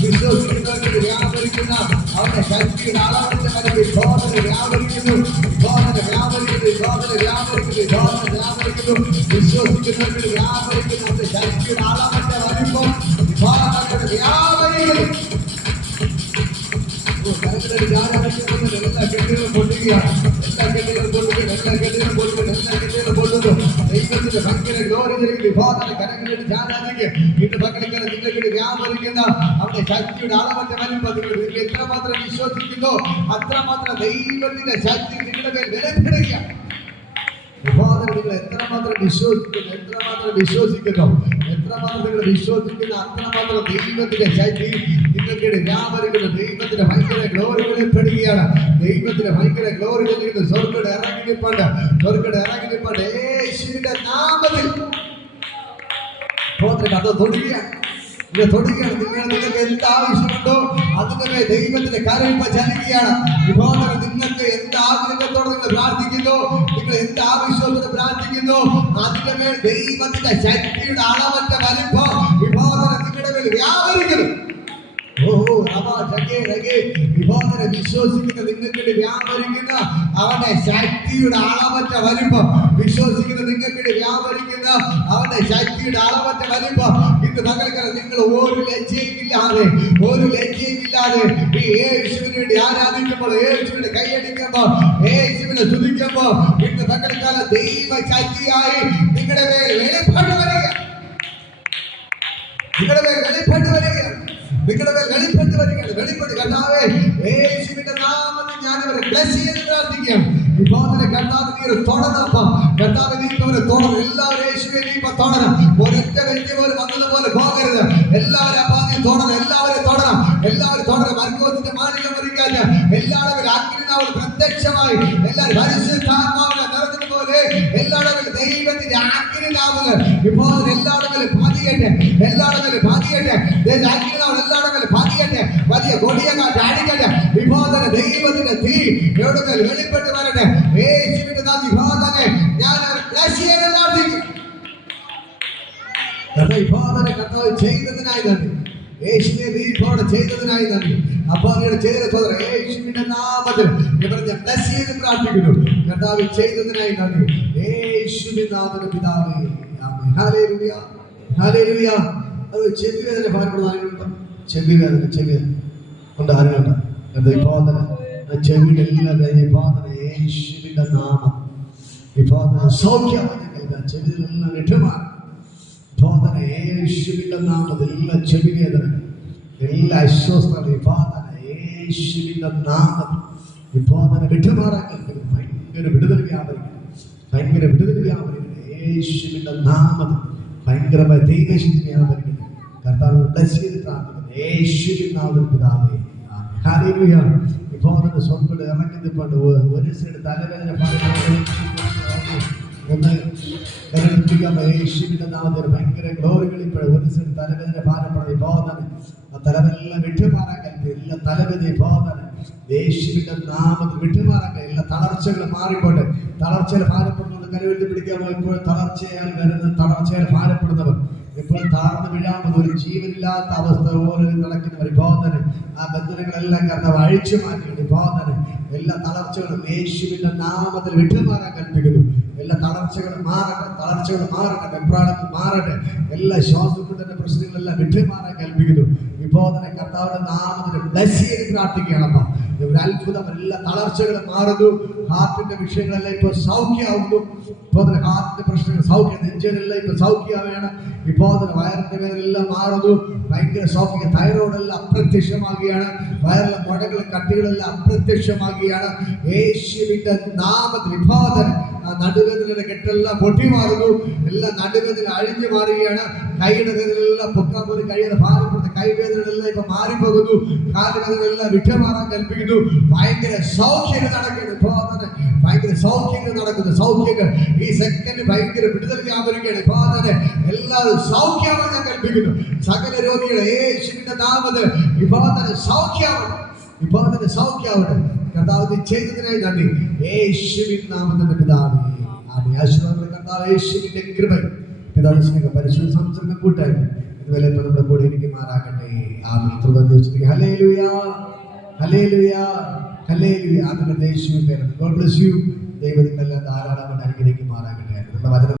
വിശ്വസിക്കുന്നവർക്ക് വ്യാപരിക്കുന്ന അവന്റെ ശക്തിയുടെ അളവിന്റെ കലവിൽ ബോധന വ്യാപരിക്കുന്നു ബോധന വ്യാപരിക്കുന്നു, വ്യാപരിക്കുന്നു. വിശ്വസിക്കുന്നവർക്ക് വ്യാപരിക്കുന്നു. നമ്മുടെ ശക്തിയുടെ ആളാമറ്റ വലിപ്പം വ്യാപരിക്കുന്നു. എല്ലാ കെട്ടുകളും പൊട്ടുകയാണ്. എല്ലാ കെട്ടുകളും പൊട്ടുന്നു. ദൈവത്തിന്റെ ഭയങ്കര ഗ്ലോറി വിഭാഗത്തിന്റെ കരങ്ങളിൽ ആരാധിക്കും. ഇന്ന് പകൽക്കാലം നിങ്ങൾക്ക് വ്യാപരിക്കുന്ന അവന്റെ ശക്തിയുടെ ആളമറ്റ വലിപ്പം നിങ്ങൾ എത്രമാത്രം വിശ്വസിക്കുന്നു അത്രമാത്രം ദൈവത്തിന്റെ ശക്തി നിങ്ങളുടെ മേൽ വെളിപ്പെടുകയാണ്. വിഭാഗത്തിൽ നിങ്ങൾ എത്രമാത്രം വിശ്വസിക്കുന്നു എത്രമാത്രം നിങ്ങൾ വിശ്വസിക്കുന്ന അത്രമാത്രം ദൈവത്തിന്റെ ശക്തി നിങ്ങൾക്ക് വ്യാപരിക്കുന്നു. ദൈവത്തിന്റെ ഭയങ്കര ഗ്ലോറി വെളിപ്പെടുകയാണ്. ദൈവത്തിന്റെ ഭയങ്കര ഗ്ലോറി വെളിപ്പെടുന്നു. സ്വർഗ്ഗയുടെ ഇറങ്ങിനിപ്പണ്ട് യേശുവിന്റെ നാമത്തിൽ കഥ തൊടുകയാണ്. നിങ്ങൾക്ക് എന്ത് ആവശ്യമുണ്ടോ അതിന്റെ മേൽ ദൈവത്തിന്റെ കരയിപ്പ ചലിക്കുകയാണ്. വിഭോധന നിങ്ങൾക്ക് എന്ത് ആഗ്രഹത്തോടെ നിങ്ങൾ പ്രാർത്ഥിക്കുന്നു, നിങ്ങൾ എന്ത് ആവശ്യത്തോടെ പ്രാർത്ഥിക്കുന്നു അതിന്റെ മേൽ ദൈവത്തിന്റെ ശക്തിയുടെ അളവറ്റ വലിപ്പം വിഭോധന നിങ്ങളുടെ മേൽ വ്യാപരിക്കുന്നു. വിഭോധന വിശ്വസിക്കുന്ന നിങ്ങൾക്ക് വ്യാപരിക്കുന്ന അവന്റെ ശക്തിയുടെ അളവറ്റ വലിപ്പം വിശ്വസിക്കുന്ന നിങ്ങൾക്ക് വ്യാപരിക്കുന്ന അവന്റെ ശക്തിയുടെ അളവറ്റ വലിപ്പം ഇന്ന് പകൽക്കാലം നിങ്ങൾ ഒരു ലജ്ജയുമില്ലാതെ ഈ യേശുവിന് വേണ്ടി ആരാധിക്കുമ്പോൾ യേശുവിനെ കൈയടിക്കുമ്പോൾ യേശുവിനെ സ്തുതിക്കുമ്പോൾ ഇന്ന് പകൽക്കാലം ദൈവ ശക്തിയായി നിങ്ങളുടെ മേൽ വെളിപ്പെട്ട് വരിക. വെളിപ്പെട്ട് കർത്താവേ യേശുവിന്റെ നാമത്തിൽ ഞാൻ ഇവരെ ബ്ലെസ് ചെയ്ത് പ്രാർത്ഥിക്കുകയാണ്. വിഭാഗത്തിലെ കർത്താവിനെ കർത്താവ് നീ ഇവരെ തുടരണം. എല്ലാവരും യേശുവെ നീ ഇപ്പൊ തുടരണം. ഒരൊറ്റ വ്യക്തി പോലും വന്നതുപോലെ പോകരുത്. എല്ലാവരും അപ്പാദിയെ തുടരണം. എല്ലാവരും തുടരണം. മർക്കോസിന്റെ മാളിക മറിക്കാതെ എല്ലാവരും അഗ്നിനാവൽ പ്രത്യക്ഷമായി എല്ലാവരും പരിശുദ്ധാത്മാവിനെ നിറഞ്ഞതുപോലെ എല്ലാവരും ദൈവത്തിന്റെ അഗ്നിനാവുകൾ ഇപ്പോൾ എല്ലാവരും പതിയട്ടെ. വലിയ കൊടിയ കാറ്റ് അടിക്കട്ടെ. വിഭാഗന ദൈവത്തിന്റെ തീ എവിടെ മേൽ വെളിപ്പെട്ട് വരട്ടെ. യേശുവിന്റെ വിഭാഗനെ ഞാൻ പ്രാർത്ഥിക്കും. കർത്താവ് ചെയ്തതിനായി നന്ദി. യേശുവിനെ ദീപോടെ ചെയ്തതിനായി നന്ദി. അപ്പോൾ യേശുവിന്റെ നാമത്തിൽ ഇവരെ ബ്ലസ് ചെയ്ത് പ്രാർത്ഥിക്കുന്നു. കർത്താവ് ചെയ്തതിനായി നന്ദി. യേശുവിന്റെ നാമത്തിൽ പിതാവേ ആമേൻ. ഹല്ലേലൂയ ഹല്ലേലൂയ. അത് ചെവി വേദന ഭാരപ്പെടുന്ന ആരെങ്കിലും ചെവി വേദന ഉണ്ട് ആരെങ്കിലും വിഭാദന ചെവിയുടെ എല്ലാ വിഭാദന യേശുവിന്റെ നാമം വിഭാദന സൗഖ്യമാണ്. ചെവിയിലെല്ലാം ഇടമാണ് വിഭാദന യേശുവിന്റെ നാമത്തിൽ എല്ലാ ചെവി വേദന എല്ലാ അസ്വസ്ഥത വിഭാദന യേശുവിന്റെ നാമത്തിൽ വിഭാദന വിട്ടുമാറാൻ കൽപ്പിക്കുന്നു. ഭയങ്കര വിടുതൽ വ്യാപരിക്കുന്നു യേശുവിന്റെ നാമത്തിൽ. ഭയങ്കരമായ ദൈവശക്തി വ്യാപരിക്കുന്നു. കർത്താവ് ബ്ലസ് ചെയ്ത് പ്രാർത്ഥിക്കുന്നു യേശുവിൻ നാമത്തിൽ പിതാവേ. ഹല്ലേലൂയ. ഇപ്പോൾ അതിന്റെ സ്വന്തം ഇറങ്ങിപ്പോണ്ട് ഒരു സൈഡ് തലവേദന ഒന്ന് യേശുവിന്റെ നാമത്തിൽ ഭയങ്കര ഗ്ലോറികൾ ഇപ്പോഴും ഒരു സൈഡ് തലവേദന ഭാരപ്പെടുന്നത് ഇപ്പോൾ തന്നെ ആ തലവേദന വിട്ടുമാറാൻ കൽപ്പി. എല്ലാ തലവേദന ഇപ്പോൾ യേശുവിന്റെ നാമത്തിൽ വിട്ടുമാറാൻ എല്ലാ തളർച്ചകളും മാറിപ്പോട്ടെ. തളർച്ചയിൽ ഭാരപ്പെടുന്നത് കരുവെടുത്ത് പിടിക്കാമോ? ഇപ്പോൾ തളർച്ചയാൽ ഭാരപ്പെടുന്നവർ ഇപ്പോൾ താഴ്ന്നു വീഴാമത് ഒരു ജീവനില്ലാത്ത അവസ്ഥ പോലെ നടക്കുന്നവർ ഇപ്പോൾ തന്നെ ആ ബന്ധനങ്ങളെല്ലാം കർത്താവ് അഴിച്ചു മാറ്റിയിട്ട് ഇപ്പോൾ തന്നെ എല്ലാ തളർച്ചകളും യേശുവിന്റെ നാമത്തിൽ വിട്ടുമാറാൻ കൽപ്പിക്കുന്നു. എല്ലാ തളർച്ചകളും മാറട്ടെ. വെപ്രാളങ്ങൾ മാറട്ടെ. എല്ലാ ശ്വാസത്തിന്റെ പ്രശ്നങ്ങളെല്ലാം വിട്ടുമാറാൻ കൽപ്പിക്കുന്നു. ഇപ്പോൾ തന്നെ കർത്താവിന്റെ നാമത്തിൽ ബ്ലസ് ചെയ്ത് പ്രാർത്ഥിക്കുകയാണമ്മ. ഒരു അത്ഭുതം. എല്ലാ തളർച്ചകളും മാറുന്നു. ഹാർട്ടിന്റെ വിഷയങ്ങളെല്ലാം ഇപ്പോൾ സൗഖ്യമാവുന്നു. ഇപ്പോൾ തന്നെ ഹാർട്ടിന്റെ പ്രശ്നങ്ങൾ സൗഖ്യം. നെഞ്ചിനെല്ലാം ഇപ്പോൾ സൗഖ്യമാവുകയാണ്. ഇപ്പോൾ തന്നെ വയറിന്റെ വേദനയെല്ലാം മാറുന്നു. ഭയങ്കര സൗഖ്യം. തൈറോയ്ഡെല്ലാം അപ്രത്യക്ഷമാകുകയാണ്. വയറിലെ മുഴകളും കട്ടികളെല്ലാം അപ്രത്യക്ഷമാകുകയാണ്. യേശുവിന്റെ നാമത്തിൽ വിഭാഗന നടുവേദനയുടെ കെട്ടെല്ലാം പൊട്ടി മാറുന്നു. എല്ലാ നടുവേദന അഴിഞ്ഞു മാറുകയാണ്. കൈയുടെ വേദനയെല്ലാം പൊക്കാൻ പോലും കഴിയാതെ ഭാരപ്പെടുന്ന കൈവേദനകളെല്ലാം ഇപ്പൊ മാറിപ്പോകുന്നു. കാലുവേദനയെല്ലാം വിട്ടുമാറാൻ കൽപ്പിക്കുന്നു. ഭയങ്കര സൗഖ്യങ്ങൾ നടക്കുന്നു. ഭയങ്കര സൗഖ്യങ്ങൾ നടക്കുന്നു. സൗഖ്യങ്ങൾ ഈ സെക്കൻഡ് ഭയങ്കര വിടുതൽ വ്യാപരിക്കുകയാണ്. ഇപ്പൊ തന്നെ എല്ലാവരും സൗഖ്യമാണ് ഞാൻ കൽപ്പിക്കുന്നു. സകല രോഗികളെ യേശുവിന്റെ നാമത്തിൽ വിഭാഗത്തിന് സൗഖ്യമാവട്ടെ. കർത്താവ് ചെയ്തതിനായി നന്ദി. യേശുവിൻ നാമത്തിന്റെ പിതാവേ ആമേൻ. ആശീർവാദം കർത്താവ് യേശുവിന്റെ കൃപ പിതാവ് സ്നേഹം പരിശുദ്ധ സംസർഗം കൂട്ടായ്മ ഇതുവരെ ഇപ്പൊ നമ്മുടെ കൂടെ ഇരിക്കുമാറാകട്ടെ. ആമേൻ. ഹല്ലേലൂയ ഹല്ലേലൂയ ഹല്ലേലൂയ. ആമേൻ. യേശുവിൻ പേരിൽ God bless you. ദൈവത്തിനെല്ലാം ധാരാളമായിട്ട് അനുഗ്രഹിക്കുമാറാകട്ടെ. നമ്മുടെ വചനം